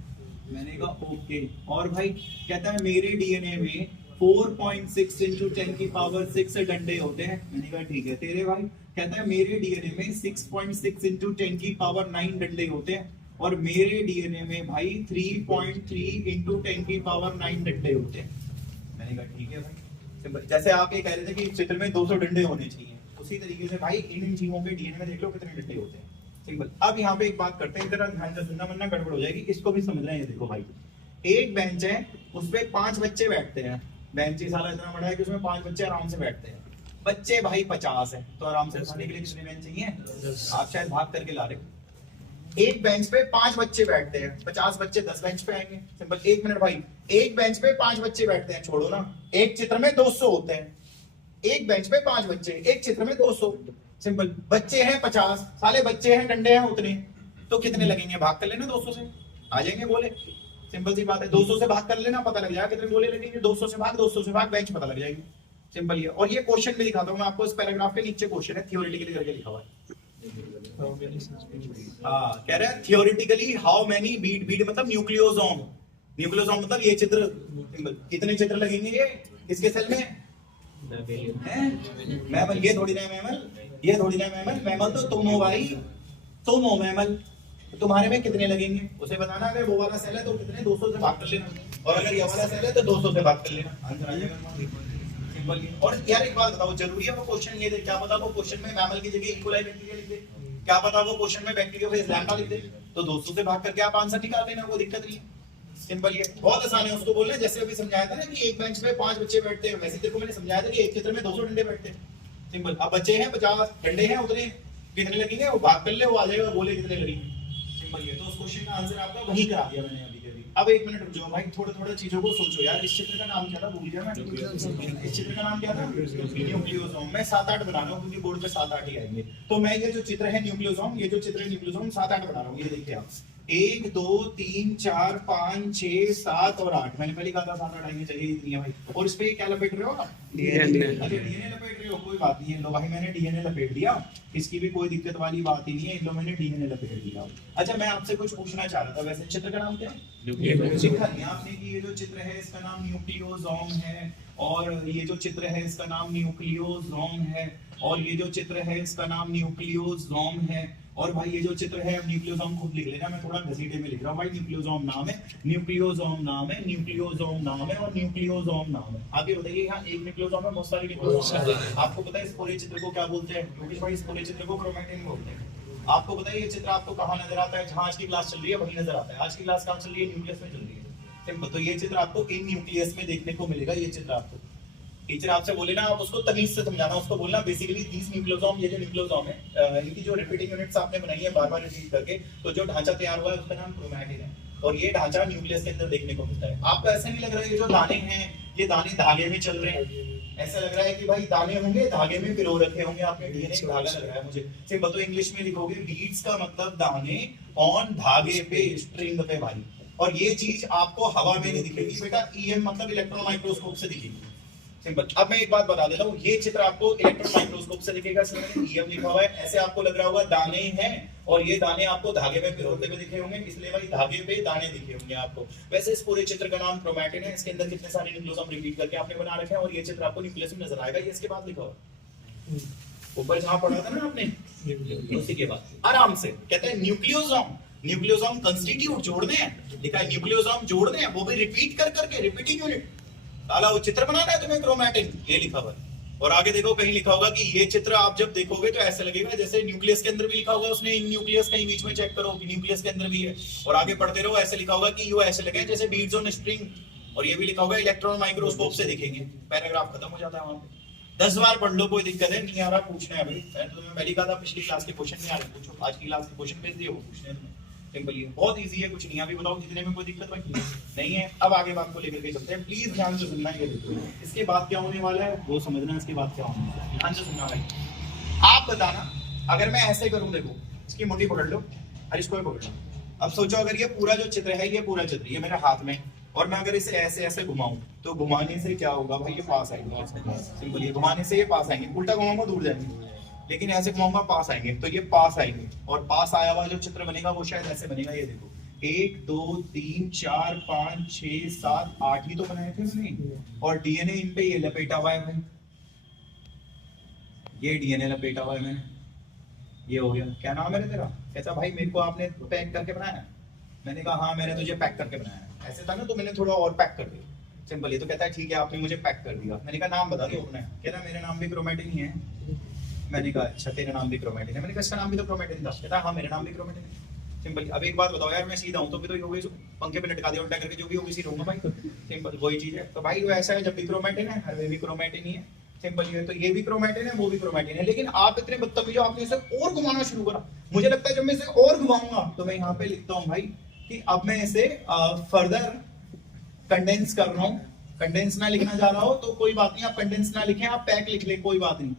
मैंने कहा ओके। और भाई कहता है मेरे डीएनए में 4.6 into 10 की पावर 6 डंडे होते हैं। मैंने कहा ठीक है। तेरे भाई कहता है मेरे डीएनए में 6.6 into 10 की पावर 9 डंडे होते हैं, और मेरे डीएनए में भाई 3.3 into 10 की पावर 9 डंडे होते हैं। मैंने कहा ठीक है भाई। सिंपल, जैसे आप ये कह रहे थे कि चित्र में 200 डंडे होने चाहिए, उसी तरीके से भाई इन जीवों के डीएनए में देख लो कितने डंडे होते हैं। सिंपल, अब यहाँ पे एक बात करते हैं, इधर ध्यान से सुनना वरना गड़बड़ हो जाएगी। इसको भी समझ रहे हैं। देखो भाई एक बेंच है, उस पे 5 बच्चे बैठते हैं। बेंच ही साला इतना बड़ा है कि उसमें 5 बच्चे आराम से बैठते हैं। बच्चे भाई 50 है, तो आराम से खाने के लिए कितने बेंच चाहिए? आप शायद भाग करके ला रहे हो। एक बेंच पे 5 बच्चे बैठते हैं, 50 बच्चे 10 बेंच पे आएंगे। सिंपल। 1 मिनट भाई, एक बेंच पे 5 बच्चे बैठते हैं, छोड़ो ना, एक चित्र में 200 होते हैं। एक बेंच पे 5 बच्चे, एक चित्र में 200। सिंपल। बच्चे हैं 50, साले बच्चे हैं डंडे हैं उतने, तो कितने लगेंगे? भाग कर लेना 200 से, आ जाएंगे बोले। सिंपल सी बात है, 200 से भाग कर लेना, पता लग जाएगा कितने गोले लगेंगे। 200 से भाग, बेंच पता लग जाएगी। सिंपल ये। और ये क्वेश्चन भी दिखाता हूं मैं आपको, इस पैराग्राफ के नीचे क्वेश्चन है, थियोरेटिकली करके लिखा हुआ है। कह रहा है थियोरेटिकली हाउ मेनी बीट मतलब न्यूक्लियोसोम। न्यूक्लियोसोम मतलब ये चित्र, कितने चित्र लगेंगे ये किसके सेल में? मैमल। ये थोड़ी ना मैमल, ये थोड़ी ना मैमल। मैमल तो तुम हो भाई, तुम हो मैमल। तुम्हारे में कितने लगेंगे उसे बताना। अगर वो वाला सेल है तो कितने? 200 से भाग कर लेना, और अगर ये वाला सेल है तो 200 से भाग कर लेना, आंसर आ जाएगा। सिंपल। और यार एक बात बताओ, जरूरी है वो क्वेश्चन ये दे? क्या पता वो क्वेश्चन में मैमल की जगह इकोलाई बैक्टीरिया लिख दे, क्या पता वो क्वेश्चन में बैक्टीरिया फेज लैम्डा लिख दे, तो 200 से भाग करके आप आंसर निकाल लेना, कोई दिक्कत नहीं है। सिंपल। ये बहुत आसान है उसको बोलना। जैसे अभी समझाया था ना कि एक बेंच पे 5 बच्चे बैठते हैं, वैसे तेरे को मैंने समझाया था कि एक चित्र में 200 डंडे बैठते हैं। सिंपल। अब बच्चे हैं 50, डंडे हैं उतने, कितने लगेंगे? वो भाग कर ले, वो आ जाएगा, बोले कितने लगेंगे। सिंपल। ये तो उस क्वेश्चन का आंसर आपका वही करा दिया मैंने अभी के अभी। अब 1 मिनट रुक जाओ भाई, थोड़ा चीजों को सोचो यार। इस चित्र का नाम क्या था? भूल गया मैं। इस चित्र का नाम क्या था? न्यूक्लियोसोम। मैं 7-8 बना रहा हूँ क्योंकि बोर्ड पे 7-8 ही आएंगे। तो मैं ये जो चित्र है न्यूक्लियोसोम, ये जो चित्र है न्यूक्लियोसोम 7-8 बना रहा हूँ। ये देखिए आप, 1 2 3 4 5 6 7 और 8। मैंने पहले कहा था 7-8 आएंगे, चलिए इतनी है भाई। और इस पे क्या लपेट रहे हो आप? डीएनए लपेट रहे हो, कोई बात नहीं है। लो भाई मैंने डीएनए लपेट दिया, इसकी भी कोई दिक्कत वाली बात ही नहीं है। लो मैंने डीएनए लपेट दिया। अच्छा मैं आपसे कुछ पूछना चाह रहा था, वैसे चित्र का नाम क्या है? लिखा नहीं आपने कि ये जो चित्र है इसका नाम न्यूक्लियोसोम है, और ये जो चित्र है इसका नाम न्यूक्लियोसोम है, और ये जो चित्र है इसका नाम न्यूक्लियोसोम है। और भाई ये जो चित्र है, अब न्यूक्लियोसोम खुद लिख लेना, मैं थोड़ा घसीटे में लिख रहा हूँ भाई। न्यूक्लियोसोम नाम है, न्यूक्लियोसोम नाम है, न्यूक्लियोसोम नाम है, और न्यूक्लियोसोम नाम है। आगे बताइए, यहाँ एक न्यूक्लियोसोम है, बहुत सारे न्यूक्लियोसोम है। आपको पता है इस पूरे चित्र को क्या बोलते हैं? क्योंकि भाई इस पूरे चित्र को क्रोमैटिन बोलते हैं। आपको पता है ये चित्र आपको कहाँ नजर आता है? जहाँ आज की क्लास चल रही है वहीं नजर आता है। आज की क्लास कहाँ चल रही है? न्यूक्लियस में चल रही है। सिंपल। तो ये चित्र आपको इन न्यूक्लियस में देखने को मिलेगा। ये चित्र आपको टीचर आपसे बोले ना, आप उसको तमीज से समझाना। उसको बोलना बेसिकली दीस न्यूक्लियोसोम, ये जो न्यूक्लियोसोम है, इनकी जो रिपीटिंग यूनिट्स आपने बनाई है बार बार रिपीट करके, तो जो ढांचा तैयार हुआ है उसका नाम क्रोमैटिन है। और ये ढांचा न्यूक्लियस के अंदर देखने को मिलता है। आपको ऐसा नहीं लग रहा है ये जो दाने हैं ये दाने धागे में चल रहे हैं? ऐसा लग रहा है कि भाई दाने होंगे धागे में पिरो रखे होंगे आपने, डीएनए का धागा लग रहा है मुझे। सिंपल। तो इंग्लिश में लिखोगे बीड्स का मतलब दाने, ऑन धागे पे, स्ट्रिंग पे भाई। और ये चीज आपको हवा में नहीं दिखेगी बेटा, ईएम मतलब इलेक्ट्रॉन माइक्रोस्कोप से दिखेगी। सिंपल। अब मैं एक बात बता देता हूँ, ये चित्र आपको इलेक्ट्रॉन माइक्रोस्कोप से दिखेगा, इसमें ईएम लिखा हुआ है। ऐसे आपको लग रहा होगा दाने हैं, और ये दाने आपको धागे में पिरोते हुए दिखे होंगे, इसलिए भाई धागे पे दाने दिखे होंगे आपको। वैसे इस पूरे चित्र का नाम क्रोमैटिन है। इसके अंदर कितने सारे न्यूक्लियोसोम रिपीट करके आपने बना रखे हैं, और ये चित्र आपको न्यूक्लियस में नजर आएगा। ये इसके बाद लिखा हुआ ऊपर जहां पढ़ा था ना आपने, उसी के बाद आराम से कहते हैं न्यूक्लियोसोम। न्यूक्लियोसोम कंस्टिट्यूट जोड़ने हैं, लिखा है न्यूक्लियोसोम जोड़ने हैं, वो भी रिपीट कर करके, रिपीटिंग यूनिट। साला वो चित्र बनाना है तुम्हें क्रोमैटिन, ये लिखा हुआ है। और आगे देखो कहीं लिखा होगा कि ये चित्र आप जब देखोगे तो ऐसे लगेगा जैसे न्यूक्लियस के अंदर भी लिखा होगा उसने, न्यूक्लियस कहीं बीच में चेक करो कि न्यूक्लियस के अंदर भी है। और आगे पढ़ते रहो, ऐसे लिखा होगा कि ये ऐसे लगे जैसे बीड्स ऑन स्ट्रिंग। और ये भी लिखा होगा इलेक्ट्रॉन माइक्रोस्कोप से दिखेंगे। पैराग्राफ खत्म हो जाता है वहां पे। 10 बार पढ़ लो, कोई दिक्कत है नहीं आ रहा पूछना है भाई। तो मैं पहली कहा था पिछली क्लास के क्वेश्चन नहीं आ रहे, पूछो। आज की क्लास के क्वेश्चन भेज दिए, वो पूछने हैं। सिंपल। ये बहुत इजी है, कुछ नहीं। अभी बताओ जितने में कोई दिक्कत नहीं है। अब आगे बात को लेकर के चलते हैं, प्लीज ध्यान से सुनना। ये देखो इसके बाद क्या होने वाला है वो समझना, इसके बाद क्या होने वाला है ध्यान से सुनना भाई। आप बताना, अगर मैं ऐसे करूं, देखो इसकी मुट्ठी पकड़ लो और इसको भी पकड़ लो। अब सोचो अगर ये पूरा जो चित्र है, ये पूरा चित्र ये मेरे हाथ में, और मैं अगर इसे ऐसे ऐसे घुमाऊं तो घुमाने से क्या होगा भाई? ये पास आएंगे। सिंपल। ये घुमाने से ये पास आएंगे, उल्टा घुमाऊंगा दूर जाएंगे, लेकिन ऐसे घुमाऊंगा पास आएंगे, तो ये पास आएंगे। और पास आया हुआ जो चित्र बनेगा वो शायद ऐसे बनेगा। ये देखो 1 2 3 4 5 6 7 8 ही तो बनाए थे मैंने, और डीएनए इन पे ये लपेटा हुआ है भाई। ये डीएनए लपेटा हुआ है मैंने, ये हो गया। क्या नाम है तेरा? कहता भाई मेरे को आपने पैक करके बनाया। मैंने कहा हाँ मैंने तुझे पैक करके बनाया। ऐसे था ना, तो मैंने थोड़ा और पैक कर दिया। सिंपल। ये तो कहता है ठीक है आपने मुझे पैक कर दिया। मैंने कहा नाम बता दो अपना। कहता मेरा नाम भी क्रोमैटिन ही है। मैंने कहा अच्छा तेरा नाम भी क्रोमैटिन है। मैंने कहा इसका नाम भी तो क्रोमैटिन था। कहता हाँ मेरा नाम भी क्रोमैटिन है। सिंपल। अब एक बात बताओ यार, मैं सीधा हूं तो भी तो होगी, पंखे पे लटका दिया उल्टा करके, जो भी होगी सीधा होगा भाई। सिंपल वही चीज है। तो भाई वो ऐसा है, जब भी क्रोमैटिन है हर वे भी क्रोमैटिन ही है। सिंपल ये, तो ये भी क्रोमैटिन है, वो भी क्रोमैटिन है। लेकिन आप इतने बदतमीज हो, आपने इसे और घुमाना शुरू करा। मुझे लगता है जब मैं इसे और घुमाऊंगा तो मैं यहाँ पे लिखता हूँ भाई कि अब मैं इसे फर्दर कंडेंस कर रहा हूँ। कंडेंस ना लिखना जा रहा हो तो कोई बात नहीं, आप कंडेंस ना लिखें, आप पैक लिख लें, कोई बात नहीं,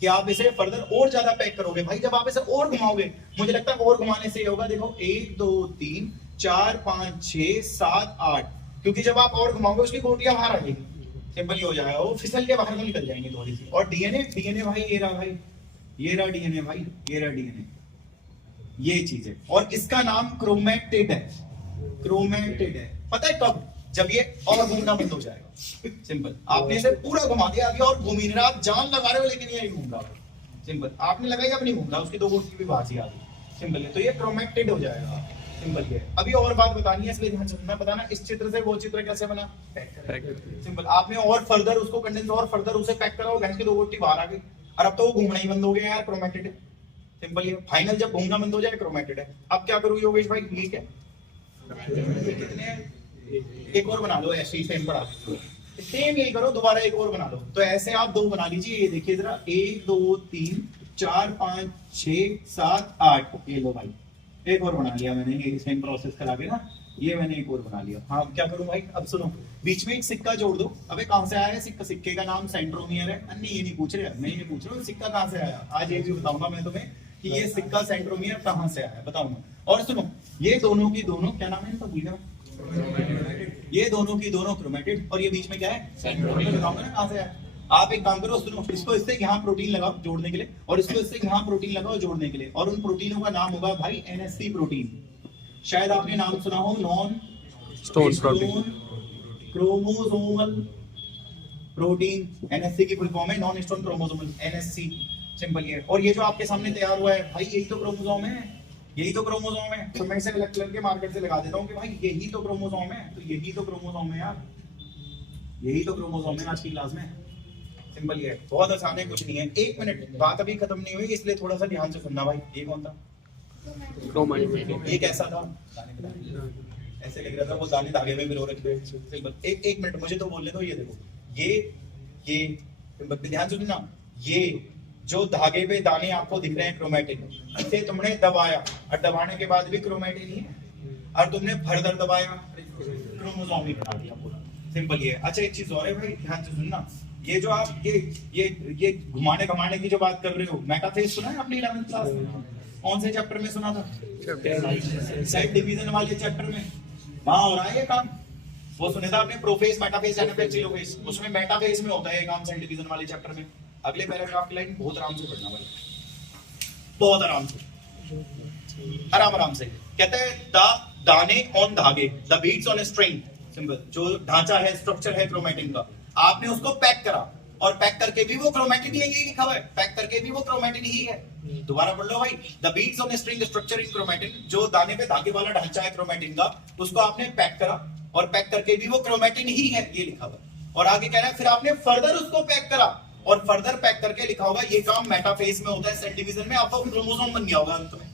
कि आप इसे फर्दर और ज्यादा पैक करोगे। भाई जब आप इसे और घुमाओगे, मुझे लगता है और घुमाने से ये होगा, देखो 1 2 3 4 5 6 7 8, क्योंकि जब आप और घुमाओगे उसकी गोटियां बाहर आ जाएंगी, सिंपल ही हो जाएगा, वो फिसल के बाहर निकल जाएंगे थोड़ी सी। और डीएनए, डीएनए भाई ये रहा, भाई ये रहा डीएनए, भाई ये रहा डीएनए, ये चीज है। और इसका नाम क्रोमैटिड है, क्रोमैटिड है। पता है कब? जब ये और घूमना बंद हो जाएगा। सिंपल, आपने इसे पूरा घुमा दिया, अभी और घूम ही नहीं रहा, आप जान लगा रहे हो लेकिन ये नहीं घूम रहा। सिंपल, आपने लगाई अब नहीं घूम रहा, उसकी दो गोटी भी बाजी आ गई। सिंपल है, तो ये क्रोमैटिड हो जाएगा। सिंपल ये। अभी और बात बतानी है, इसलिए ध्यान से सुनना। बताना इस चित्र से वो चित्र कैसे बना, सिंपल। आपने और फर्दर उसको कंडेंस और फर्दर उसे पैक करा, भैंस की दो गोटी बाहर आ गई, और अब तो वो घूमना ही बंद हो गया यार, क्रोमैटिड है। सिंपल ये, फाइनल जब घूमना बंद हो जाए क्रोमैटिड है। अब क्या करूँ योगेश भाई, ये क्या कितने हैं? एक और बना लो, ऐसे ही सेम पढ़ा, सेम यही करो, दोबारा एक और बना लो। तो ऐसे आप दो बना लीजिए, ये देखिए जरा, 1 2 3 4 5 6 7 8, ये लो भाई, एक और बना लिया मैंने, ये सेम प्रोसेस करा के ना, ये मैंने एक और बना लिया। हाँ क्या करूं भाई, अब सुनो, बीच में एक सिक्का जोड़ दो। अबे कहां से आया है सिक्का? सिक्के का नाम सेंट्रोमियर है। अन्य ये नहीं पूछ रहे, मैं ये पूछ रहा हूँ सिक्का कहां से आया। आज ये भी बताऊंगा मैं तुम्हें कि ये सिक्का सेंट्रोमियर कहां से आया, बताऊंगा। और सुनो, ये दोनों की दोनों, क्या नाम है इनका, भूल गया, ये दोनों की दोनों क्रोमैटिड, और ये बीच में क्या है, सेंट्रोमियर। बताऊंगा ना कहां से आया। आप एक काम करो, सुनो, इसको इससे यहाँ प्रोटीन लगाओ जोड़ने के लिए, और इसको इससे यहाँ प्रोटीन लगाओ जोड़ने के लिए, और उन प्रोटीनों का नाम होगा भाई NSC प्रोटीन। शायद आपने नाम सुना हो, non stone chromosomal protein. NSC की फुल फॉर्म है non stone chromosomal, NSC। Simple ये। और ये जो आपके सामने तैयार हुआ है भाई, यही तो क्रोमोसोम है, यही तो क्रोमोसोम है। तो मैं इसे अलग करके मार्केट से लगा देता हूँ कि भाई यही तो क्रोमोसोम है, तो यही तो क्रोमोसोम है यार, यही तो क्रोमोसोम है आज की क्लास में। सिंपल ये है, बहुत आसान है, कुछ नहीं है। एक मिनट, बात अभी खत्म नहीं हुई, इसलिए थोड़ा सा ध्यान से सुनना भाई। ये कौन था, ये कैसा था, ऐसे लग रहा था वो दाने धागे में मिलो रखे। एक मिनट मुझे तो बोलने दो। ये देखो, ये ध्यान से सुनना, ये जो धागे पे दाने आपको दिख रहे हैं क्रोमैटिन, इसे तुमने दबाया, और दबाने के बाद भी क्रोमैटिन ही है, और तुमने फर्दर दबाया, क्रोमोसोम ही बना दिया पूरा। सिंपल ये। अच्छा एक चीज और है भाई, ध्यान से सुनना, ये जो आप ये घुमाने घुमाने की जो बात कर रहे हो, मेटाफेज सुना है आपने 11th क्लास में? कौन से चैप्टर में सुना था? सेल डिवीजन वाले चैप्टर में। वहां हो रहा है ये काम, वो सुने था आपने, प्रोफेज, मेटाफेज, एनाफेज, टेलोफेज। उसमें मेटाफेज में होता है ये काम, सेल डिवीजन वाले चैप्टर में। अगले पैराग्राफ की लाइन बहुत आराम से पढ़ना भाई, बहुत आराम से, आराम से। कहते हैं द दाने ऑन धागे, the beads on a string. Simple, जो ढांचा है, स्ट्रक्चर है क्रोमैटिन का, आपने उसको पैक करा, और पैक करके भी वो क्रोमैटिन ही है, यही लिखा हुआ है, पैक करके भी वो क्रोमैटिन ही है। दोबारा पढ़ लो भाई, the beads on a string, structure in chromatin, जो दाने पे धागे वाला ढांचा है क्रोमैटिन का, उसको आपने पैक करा, और पैक करके भी वो क्रोमैटिन ही है, ये लिखा हुआ है। और आगे कह रहा है फिर आपने फर्दर उसको पैक करा, और फर्दर पैक करके लिखा होगा, ये काम मेटाफेज में होता है, सेल डिवीजन में आपका क्रोमोसोम बन गया होगा अंत में।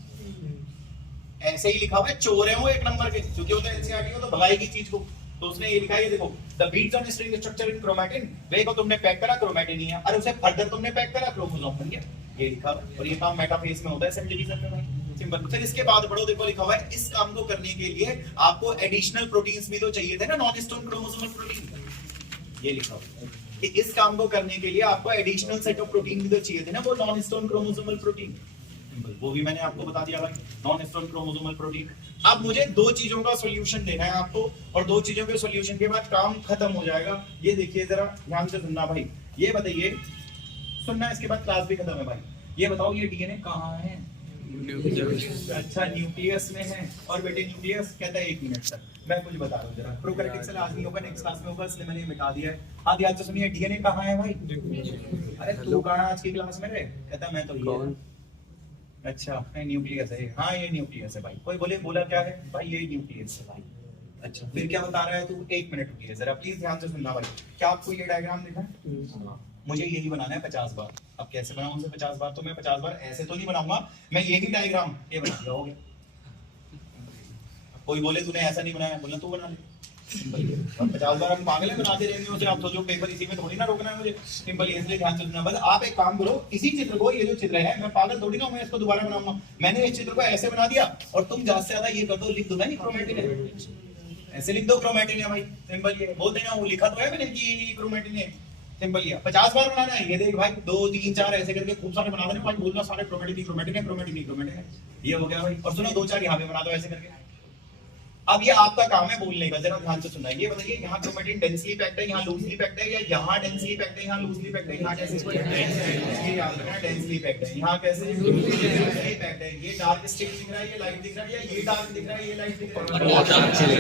ऐसे ही लिखा हुआ है, चोर है वो एक नंबर के, क्योंकि होता है एनसीईआरटी को तो भगाएगी चीज को, तो उसने ये लिखा है, ये देखो, the beads on string structure in chromatin, वे को तुमने पैक करा, क्रोमैटिन ही है, और उसे फर्दर तुमने पैक करा, क्रोमोसोम बन गया, ये लिखा हुआ है। और ये काम मेटाफेज में होता है, सेल डिवीजन में भाई। सिंपल। फिर इसके बाद पढ़ो, देखो लिखा हुआ है, इस काम को करने के लिए आपको एडिशनल प्रोटीन्स भी तो चाहिए थे ना, नॉन स्टोन क्रोमोसोमल प्रोटीन, ये लिखा हुआ है कि इस काम को करने के लिए आपको एडिशनल सेट ऑफ प्रोटीन भी तो चाहिए थे ना, वो नॉन स्टोन क्रोमोसोमल प्रोटीन। वो भी मैंने आपको बता दिया भाई, नॉन स्टोन क्रोमोसोमल प्रोटीन। अब मुझे दो चीजों का सॉल्यूशन देना है आपको, और दो चीजों के सॉल्यूशन के बाद काम खत्म हो जाएगा। ये देखिए जरा ध्यान से सुनना भाई, ये बताइए, सुनना, इसके बाद क्लास भी खत्म है भाई। ये बताओ, ये डीएनए कहाँ है? अच्छा, न्यूक्लियस में है। और बेटे न्यूक्लियस कहता है 1 मिनट तक, मैं कुछ बता रहा हूँ जरा, प्रोकैरियोटिक सेल आज नहीं होगा, नेक्स्ट क्लास में होगा, इसलिए मैंने मिटा दिया है। हाँ ध्यान से सुनिए, डीएनए कहाँ है भाई? अरे तू कहाँ आज की क्लास में रे? कहता मैं तो ये। अच्छा, न्यूक्लियस है, हाँ ये न्यूक्लियस है भाई। कोई बोला क्या है भाई? ये न्यूक्लियस है भाई। अच्छा, फिर क्या बता रहा है तू? 1 मिनट रुकिए जरा, प्लीज ध्यान से सुनना भाई। क्या आपको ये डायग्राम दिखा है? मुझे यही बनाना है 50 बार। अब कैसे बनाऊं उनसे 50 बार? तो मैं 50 बार ऐसे तो नहीं बनाऊंगा, मैं यही डायग्राम ये बना दिया, हो गया। कोई बोले तूने ऐसा नहीं बनाया, बोलना तू बना ले, और 50 बार हम पागल है बनाते रहेंगे उसे, आप सोचो पेपर इसी में थोड़ी ना रोकना है मुझे, सिंपल इसलिए ध्यान से सुनना। बस आप एक काम करो, इसी चित्र को, ये जो चित्र है, मैं पागल थोड़ी ना मैं इसको दोबारा बनाऊंगा, मैंने इस चित्र को ऐसे बना दिया और तुम ज्यादा से ज्यादा ये कर दो, लिख दो नहीं क्रोमेटिन है, ऐसे लिख दो क्रोमेटिन है भाई, सिंपल ये बोल देना, वो लिखा तो है मैंने कि क्रोमेटिन है, सिंपल ये 50 बार बनाना है। ये देख भाई 2 3 4 ऐसे करके खूब सारे बना देना भाई, बोलना सारे क्रोमेटिन है क्रोमेटिन है क्रोमेटिन है क्रोमेटिन है, ये हो गया भाई। और सुनो 2 4 यहाँ पे बना दो ऐसे करके। अब ये आपका काम है बोलने का, जरा ध्यान से सुनना। ये बताइए यहाँ क्रोमेटिन डेंसली पैक्ड है, यहाँ लूजली पैक्ड है, या यहाँ डेंसली पैक्ड है, यहाँ लूजली पैक्ड है, यहाँ कैसे ये याद रखना डेंसली पैक्ड है, यहाँ कैसे लूजली पैक्ड है। ये डार्क स्टेट दिख रहा है, ये लाइट दिख रहा है, या ये डार्क दिख रहा है, ये लाइट दिख रहा है,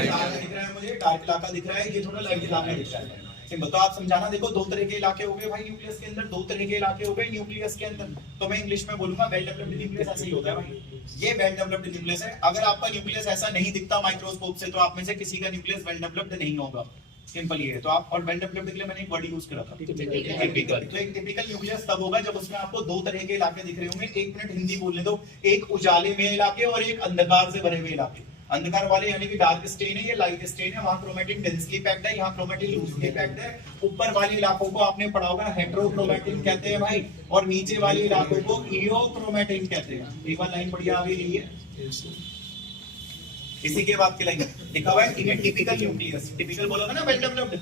डार्क दिख रहा है मुझे, डार्क इलाका दिख रहा है, ये थोड़ा लाइट इलाका दिख रहा है। सिंपल। तो आप समझाना, देखो 2 तरह के इलाके हो गए भाई न्यूक्लियस के अंदर, 2 तरह के इलाके हो गए न्यूक्लियस के अंदर। तो मैं इंग्लिश में बोलूंगा वेल डेवलप्ड न्यूक्लियस ऐसे ही होता है भाई, ये वेल डेवलप्ड न्यूक्लियस है। अगर आपका न्यूक्लियस ऐसा नहीं दिखता माइक्रोस्कोप से तो आप में से किसी का न्यूक्लियस वेल डेवलप्ड नहीं होगा, सिंपल ये है। तो आप, और वेल डेवलप्ड के लिए मैंने एक वर्ड यूज करा था टिपिकल। तो एक टिपिकल न्यूक्लियस तब होगा जब उसमें आपको 2 तरह के इलाके दिख रहे होंगे। 1 मिनट हिंदी बोलने दो, एक उजाले में इलाके और एक अंधकार से भरे हुए इलाके। अंधकार वाले यानी कि डार्क स्टेन है, ये लाइट स्टेन है, वहां क्रोमेटिन डेंसली पैक्ड है, यहाँ क्रोमेटिन लूजली पैक्ड है। ऊपर वाले इलाकों को आपने पढ़ा होगा हेटेरोक्रोमेटिन कहते हैं भाई, और नीचे वाले इलाकों को इयोक्रोमेटिन कहते हैं। एक बार लाइन बढ़िया आगे ली है, इसी के बाद की लाइन लिखा हुआ है इन टिपिकल न्यूक्लियस। टिपिकल बोलोगे ना वेल डेवलप्ड,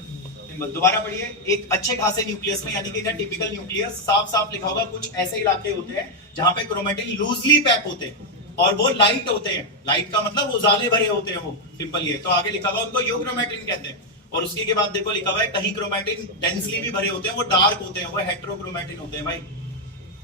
दोबारा पढ़िए। एक अच्छे खासे न्यूक्लियस में यानी कि टिपिकल न्यूक्लियस साफ साफ लिखा होगा कुछ ऐसे इलाके होते हैं जहां पे क्रोमेटिन लूजली पैक होते हैं और वो लाइट होते हैं। लाइट का मतलब उजाले भरे होते हैं वो, सिंपल ये। तो आगे लिखा हुआ उनको यूक्रोमेटिन कहते हैं। और उसके के बाद देखो लिखा हुआ है कहीं क्रोमेटिन डेंसली भी भरे होते हैं, वो डार्क होते हैं, वो हेटेरोक्रोमेटिन होते हैं भाई,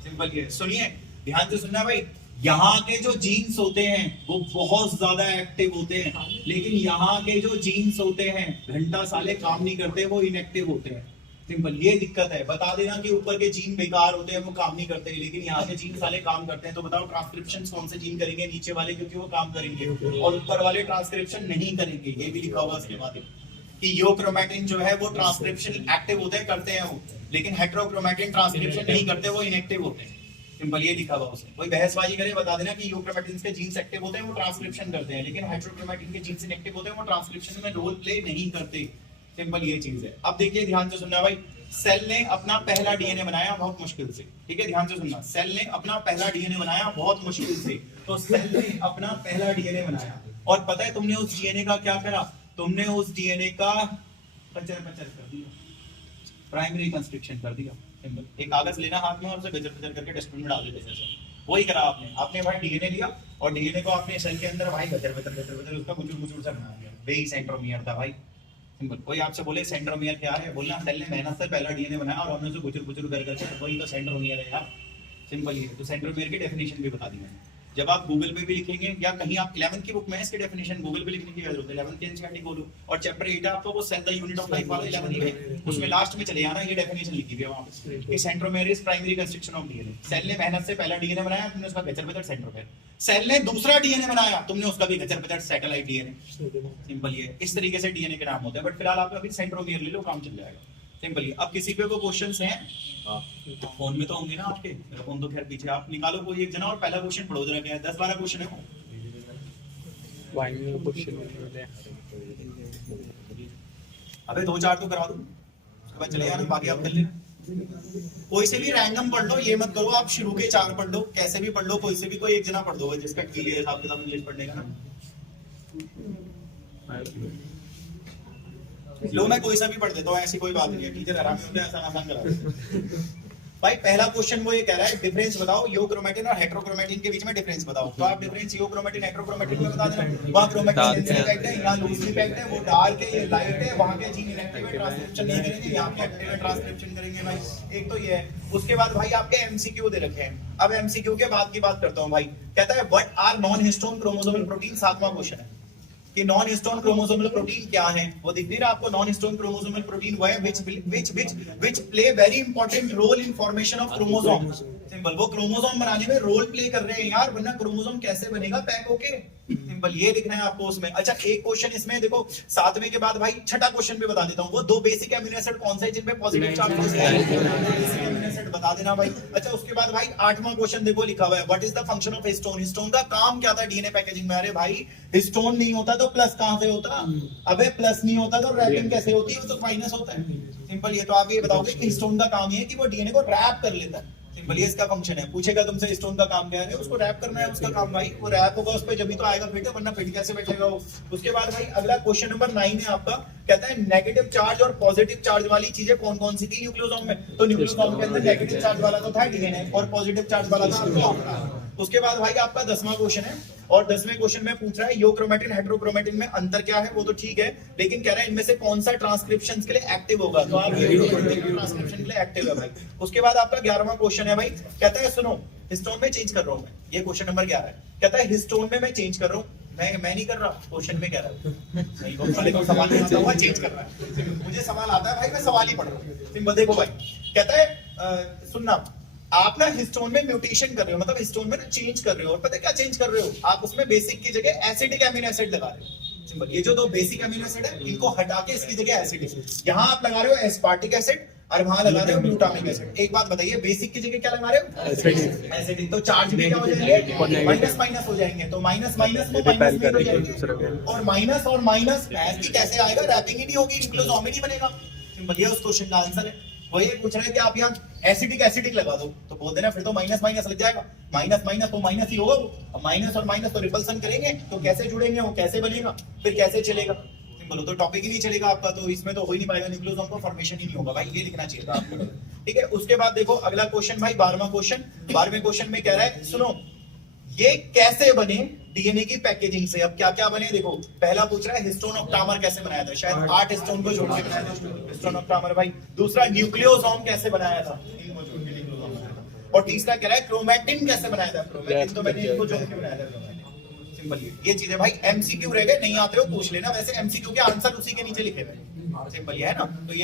सिंपल ये। सुनिए ध्यान से सुनना भाई, यहाँ के जो जीन्स होते हैं वो बहुत ज्यादा एक्टिव होते हैं, लेकिन यहाँ के जो जीन्स होते हैं घंटा साले काम नहीं करते, वो इनएक्टिव होते हैं, सिंपल ये दिक्कत है। बता देना कि ऊपर के जीन बेकार होते हैं, वो काम नहीं करते, लेकिन यहाँ के जीन साले काम करते हैं। तो बताओ ट्रांसक्रिप्शन कौन से जीन करेंगे? नीचे वाले, क्योंकि वो काम करेंगे, और ऊपर वाले ट्रांसक्रिप्शन नहीं करेंगे। ये भी लिखा हुआ इसके बाद कि यूक्रोमेटिन जो है वो ट्रांसक्रिप्शन एक्टिव होते हैं, करते हैं वो, लेकिन हेटेरोक्रोमेटिन ट्रांसक्रिप्शन नहीं करते, वो इनएक्टिव होते हैं, सिंपल ये लिखा हुआ उसमें। कोई बहसबाजी करे बता देना कि यूक्रोमेटिन के जीन्स एक्टिव होते हैं, वो ट्रांसक्रिप्शन करते हैं, लेकिन हेटेरोक्रोमेटिन के जीन्स इनएक्टिव होते हैं, वो ट्रांसक्रिप्शन में रोल प्ले नहीं करते, सिंपल ये चीज है। अब देखिए ध्यान से सुनना भाई, सेल ने अपना पहला डीएनए बनाया बहुत मुश्किल से, ठीक है, ध्यान से सुनना। सेल ने अपना पहला डीएनए बनाया बहुत मुश्किल से। तो सेल ने अपना पहला डीएनए बनाया, और पता है तुमने उस डीएनए का क्या करा? तुमने उस डीएनए का पचर कर दिया, प्राइमरी कंस्ट्रक्शन कर दिया, सिंपल। एक कागज लेना हाथ में और उसे गजर गजर करके डस्टबिन में डाल देते जैसे, वही करा आपने भाई डीएनए लिया और डीएनए को आपने सेल के अंदर भाई गजर गजर उसका गुचुर सा बना दिया। वही सेंट्रोमियर था भाई, सिंपल। कोई आपसे बोले सेंट्रोमियर क्या है, बोलना सेल ने मेहनत से पहला डीएनए बनाया और हमने उसे गुचुर करके, वही तो सेंट्रोमियर है यार, सिंपल ये। तो सेंट्रोमियर की डेफिनेशन भी बता दी मैंने। जब आप गूगल पे भी लिखेंगे या कहीं आप 11th की बुक में इसकी डेफिनेशन गूगल पे लिखने की जरूरत है, 11th के एनसीईआरटी खोलो और चैप्टर 8 है आपको, वो cell the unit of life वाला 11th में, उसमें लास्ट में चले जाना, ये डेफिनेशन लिखी हुई है वहां पे कि centromere is primary construction of DNA. Cell ने मेहनत से पहला डीएनए बनाया, तुमने उसका गचर-बचर सेंट्रोमियर। सेल ने दूसरा डीएनए बनाया, तुमने उसका भी गचर-बचर सैटेलाइट डीएनए, सिंपल ये। इस तरीके से डीएनए के नाम होते हैं, बट फिलहाल आप अभी सेंट्रोमियर ले लो, काम चल जाएगा, सिंपल ये। अब किसी पे कोई क्वेश्चंस हैं? फोन में तो होंगे ना आपके, मेरा फोन तो खैर पीछे, आप निकालो कोई एक जना और पहला क्वेश्चन पढ़ो जरा, क्या है 10-12 क्वेश्चन है वो। अबे 2-4 तो करा दो, उसके बाद चले यार बाकी आप कर लेना। कोई से भी रैंडम पढ़ लो, ये मत करो आप शुरू के 4 पढ़ लो, कैसे भी पढ़ लो, कोई से भी कोई एक जना पढ़ दो जिसका ठीक है हिसाब किताब इंग्लिश पढ़ने का ना। लो मैं कोई सा भी पढ़ देता हूँ, ऐसी कोई बात नहीं है, टीचर आराम से आसान करा। भाई पहला क्वेश्चन वो ये कह रहा है डिफरेंस बताओ यूक्रोमेटिन और हेटेरोक्रोमेटिन के बीच में डिफरेंस बताओ। तो आप डिफरेंस यूक्रोमेटिन हेटेरोक्रोमेटिन में बता देना। वहां क्रोमेटिन डेंसली पैक्ड है, यहां लूजली पैक्ड है, वो डार्क है, ये लाइट है, वहां के जीन इनएक्टिव है, ट्रांसक्रिप्शन नहीं करेंगे, यहां पे एक्टिव है, ट्रांसक्रिप्शन करेंगे भाई। एक तो ये है। उसके बाद भाई आपके एमसीक्यू दे रखे हैं। अब एमसीक्यू के बाद की बात करता हूं भाई। कहता है what are non histone chromosomal protein, 7वां क्वेश्चन है कि नॉन हिस्टोन क्रोमोसोमल प्रोटीन क्या है। वो दिख नहीं रहा आपको? नॉन हिस्टोन क्रोमोसोमल प्रोटीन वो है which play very important role in formation of chromosome, simple. वो क्रोमोसोम बनाने में रोल प्ले कर रहे हैं यार, वरना क्रोमोसोम कैसे बनेगा पैक होके, सिंपल ये लिखना है आपको उसमें। अच्छा एक क्वेश्चन इसमें देखो 7वें के बाद भाई छठा क्वेश्चन भी बता देता हूँ। वो 2 बेसिक एमिनो एसिड कौन से हैं जिनमें पॉजिटिव चार्ज है? बेसिक एमिनो एसिड एसिड बता देना भाई। अच्छा उसके बाद भाई 8वां क्वेश्चन देखो लिखा हुआ है what is the function of histone. Histone का काम क्या था डीएनए पैकेजिंग में? अरे भाई हिस्टोन नहीं होता तो प्लस कहां से होता? अबे प्लस नहीं होता तो रैपिंग कैसे होती है? वो तो माइनस होता है। सिंपल ये तो आप ये बताओगे कि हिस्टोन का काम ये है कि वो डीएनए को रैप कर लेता है। सिंपल ये इसका फंक्शन है। पूछेगा तुमसे हिस्टोन का काम क्या है, उसको रैप करना है उसका काम भाई। वो रैप होगा उस पे जब तो आएगा फिट, वरना फिट कैसे बैठेगा वो। उसके बाद भाई अगला क्वेश्चन नंबर 9 है आपका, कहता है नेगेटिव चार्ज और पॉजिटिव चार्ज वाली चीजें कौन कौन सी थी न्यूक्लियोसोम में? तो न्यूक्लियोसोम के अंदर नेगेटिव चार्ज वाला तो था डीएनए और पॉजिटिव चार्ज वाला था आपका। उसके बाद भाई आपका 10वां क्वेश्चन है और 10वें क्वेश्चन में पूछ रहा है यूक्रोमेटिन हेटेरोक्रोमेटिन में अंतर क्या है? वो तो ठीक है, लेकिन कह रहा है इनमें से कौन सा ट्रांसक्रिप्शन के लिए एक्टिव होगा? तो आप ये ट्रांसक्रिप्शन के लिए एक्टिव है भाई। उसके बाद आपका 11वां क्वेश्चन है भाई, कहता है सुनो हिस्टोन में चेंज कर रहा हूं मैं। ये क्वेश्चन नंबर 11 है। कहता है हिस्टोन में मैं चेंज कर रहा हूं। मैं नहीं कर रहा, क्वेश्चन में कह रहा है। नहीं वाले को सवाल नहीं आता हुआ चेंज कर रहा है। मुझे सवाल आता है भाई, मैं सवाल ही पढ़ रहा हूं। सिंपल देखो भाई, कहता है सुनना आप ना हिस्टोन में म्यूटेशन कर रहे हो, मतलब हिस्टोन में ना चेंज कर रहे हो। और पता है क्या चेंज कर रहे हो? आप उसमें बेसिक की जगह एसिडिक अमीनो एसिड लगा रहे हो। सिंपल ये जो दो बेसिक अमीनो एसिड है इनको हटा के इसकी जगह एसिडिक, यहाँ आप लगा रहे हो एस्पार्टिक एसिड और वहां लगा रहे हो ग्लूटामिक एसिड। एक बात बताइए, बेसिक की जगह क्या लगा रहे हो? एसिडिक। तो चार्ज भी क्या हो जाएंगे? माइनस माइनस हो जाएंगे। तो माइनस माइनस को माइनस में हो जाएंगे और माइनस कैसे आएगा? रैपिंग ही नहीं होगी, न्यूक्लियोसोम ही नहीं बनेगा। सिंपल ये उस क्वेश्चन का आंसर है। वो ये पूछ रहे हैं कि आप यहाँ एसिडिक एसिडिक लगा दो, तो बोल देना फिर तो माइनस माइनस लग जाएगा। माइनस माइनस तो माइनस ही होगा वो। अब माइनस और माइनस तो रिपल्सन करेंगे तो कैसे जुड़ेंगे, वो कैसे बनेगा, फिर कैसे चलेगा? सिंपल तो टॉपिक ही नहीं चलेगा आपका, तो इसमें तो हो ही नहीं पाएगा, न्यूक्लियोसोम का फॉर्मेशन ही नहीं होगा भाई। ये लिखना चाहिए था आपको, ठीक है। उसके बाद देखो अगला क्वेश्चन भाई 12वां क्वेश्चन। 12वें क्वेश्चन में कह रहा है सुनो ये कैसे बने डीएनए की पैकेजिंग से। अब क्या क्या बने देखो, पहला पूछ रहा है हिस्टोन ऑक्टामर कैसे बनाया था? शायद 8 हिस्टोन को जोड़ के बनाया था हिस्टोन ऑक्टामर भाई। दूसरा न्यूक्लियोसोम कैसे बनाया था? इनको जोड़ के न्यूक्लियोसोम बनाया था। और तीसरा कह रहा है क्रोमैटिन कैसे बनाया था? क्रोमैटिन तो मैंने इनको जोड़ के बनाया था। सिंपल ये चीजें भाई एमसीक्यू रह गए, नहीं आते हो पूछ लेना। वैसे एमसीक्यू के आंसर उसी के नीचे लिखे हुए हैं। सिंपल ये है ना। तो ये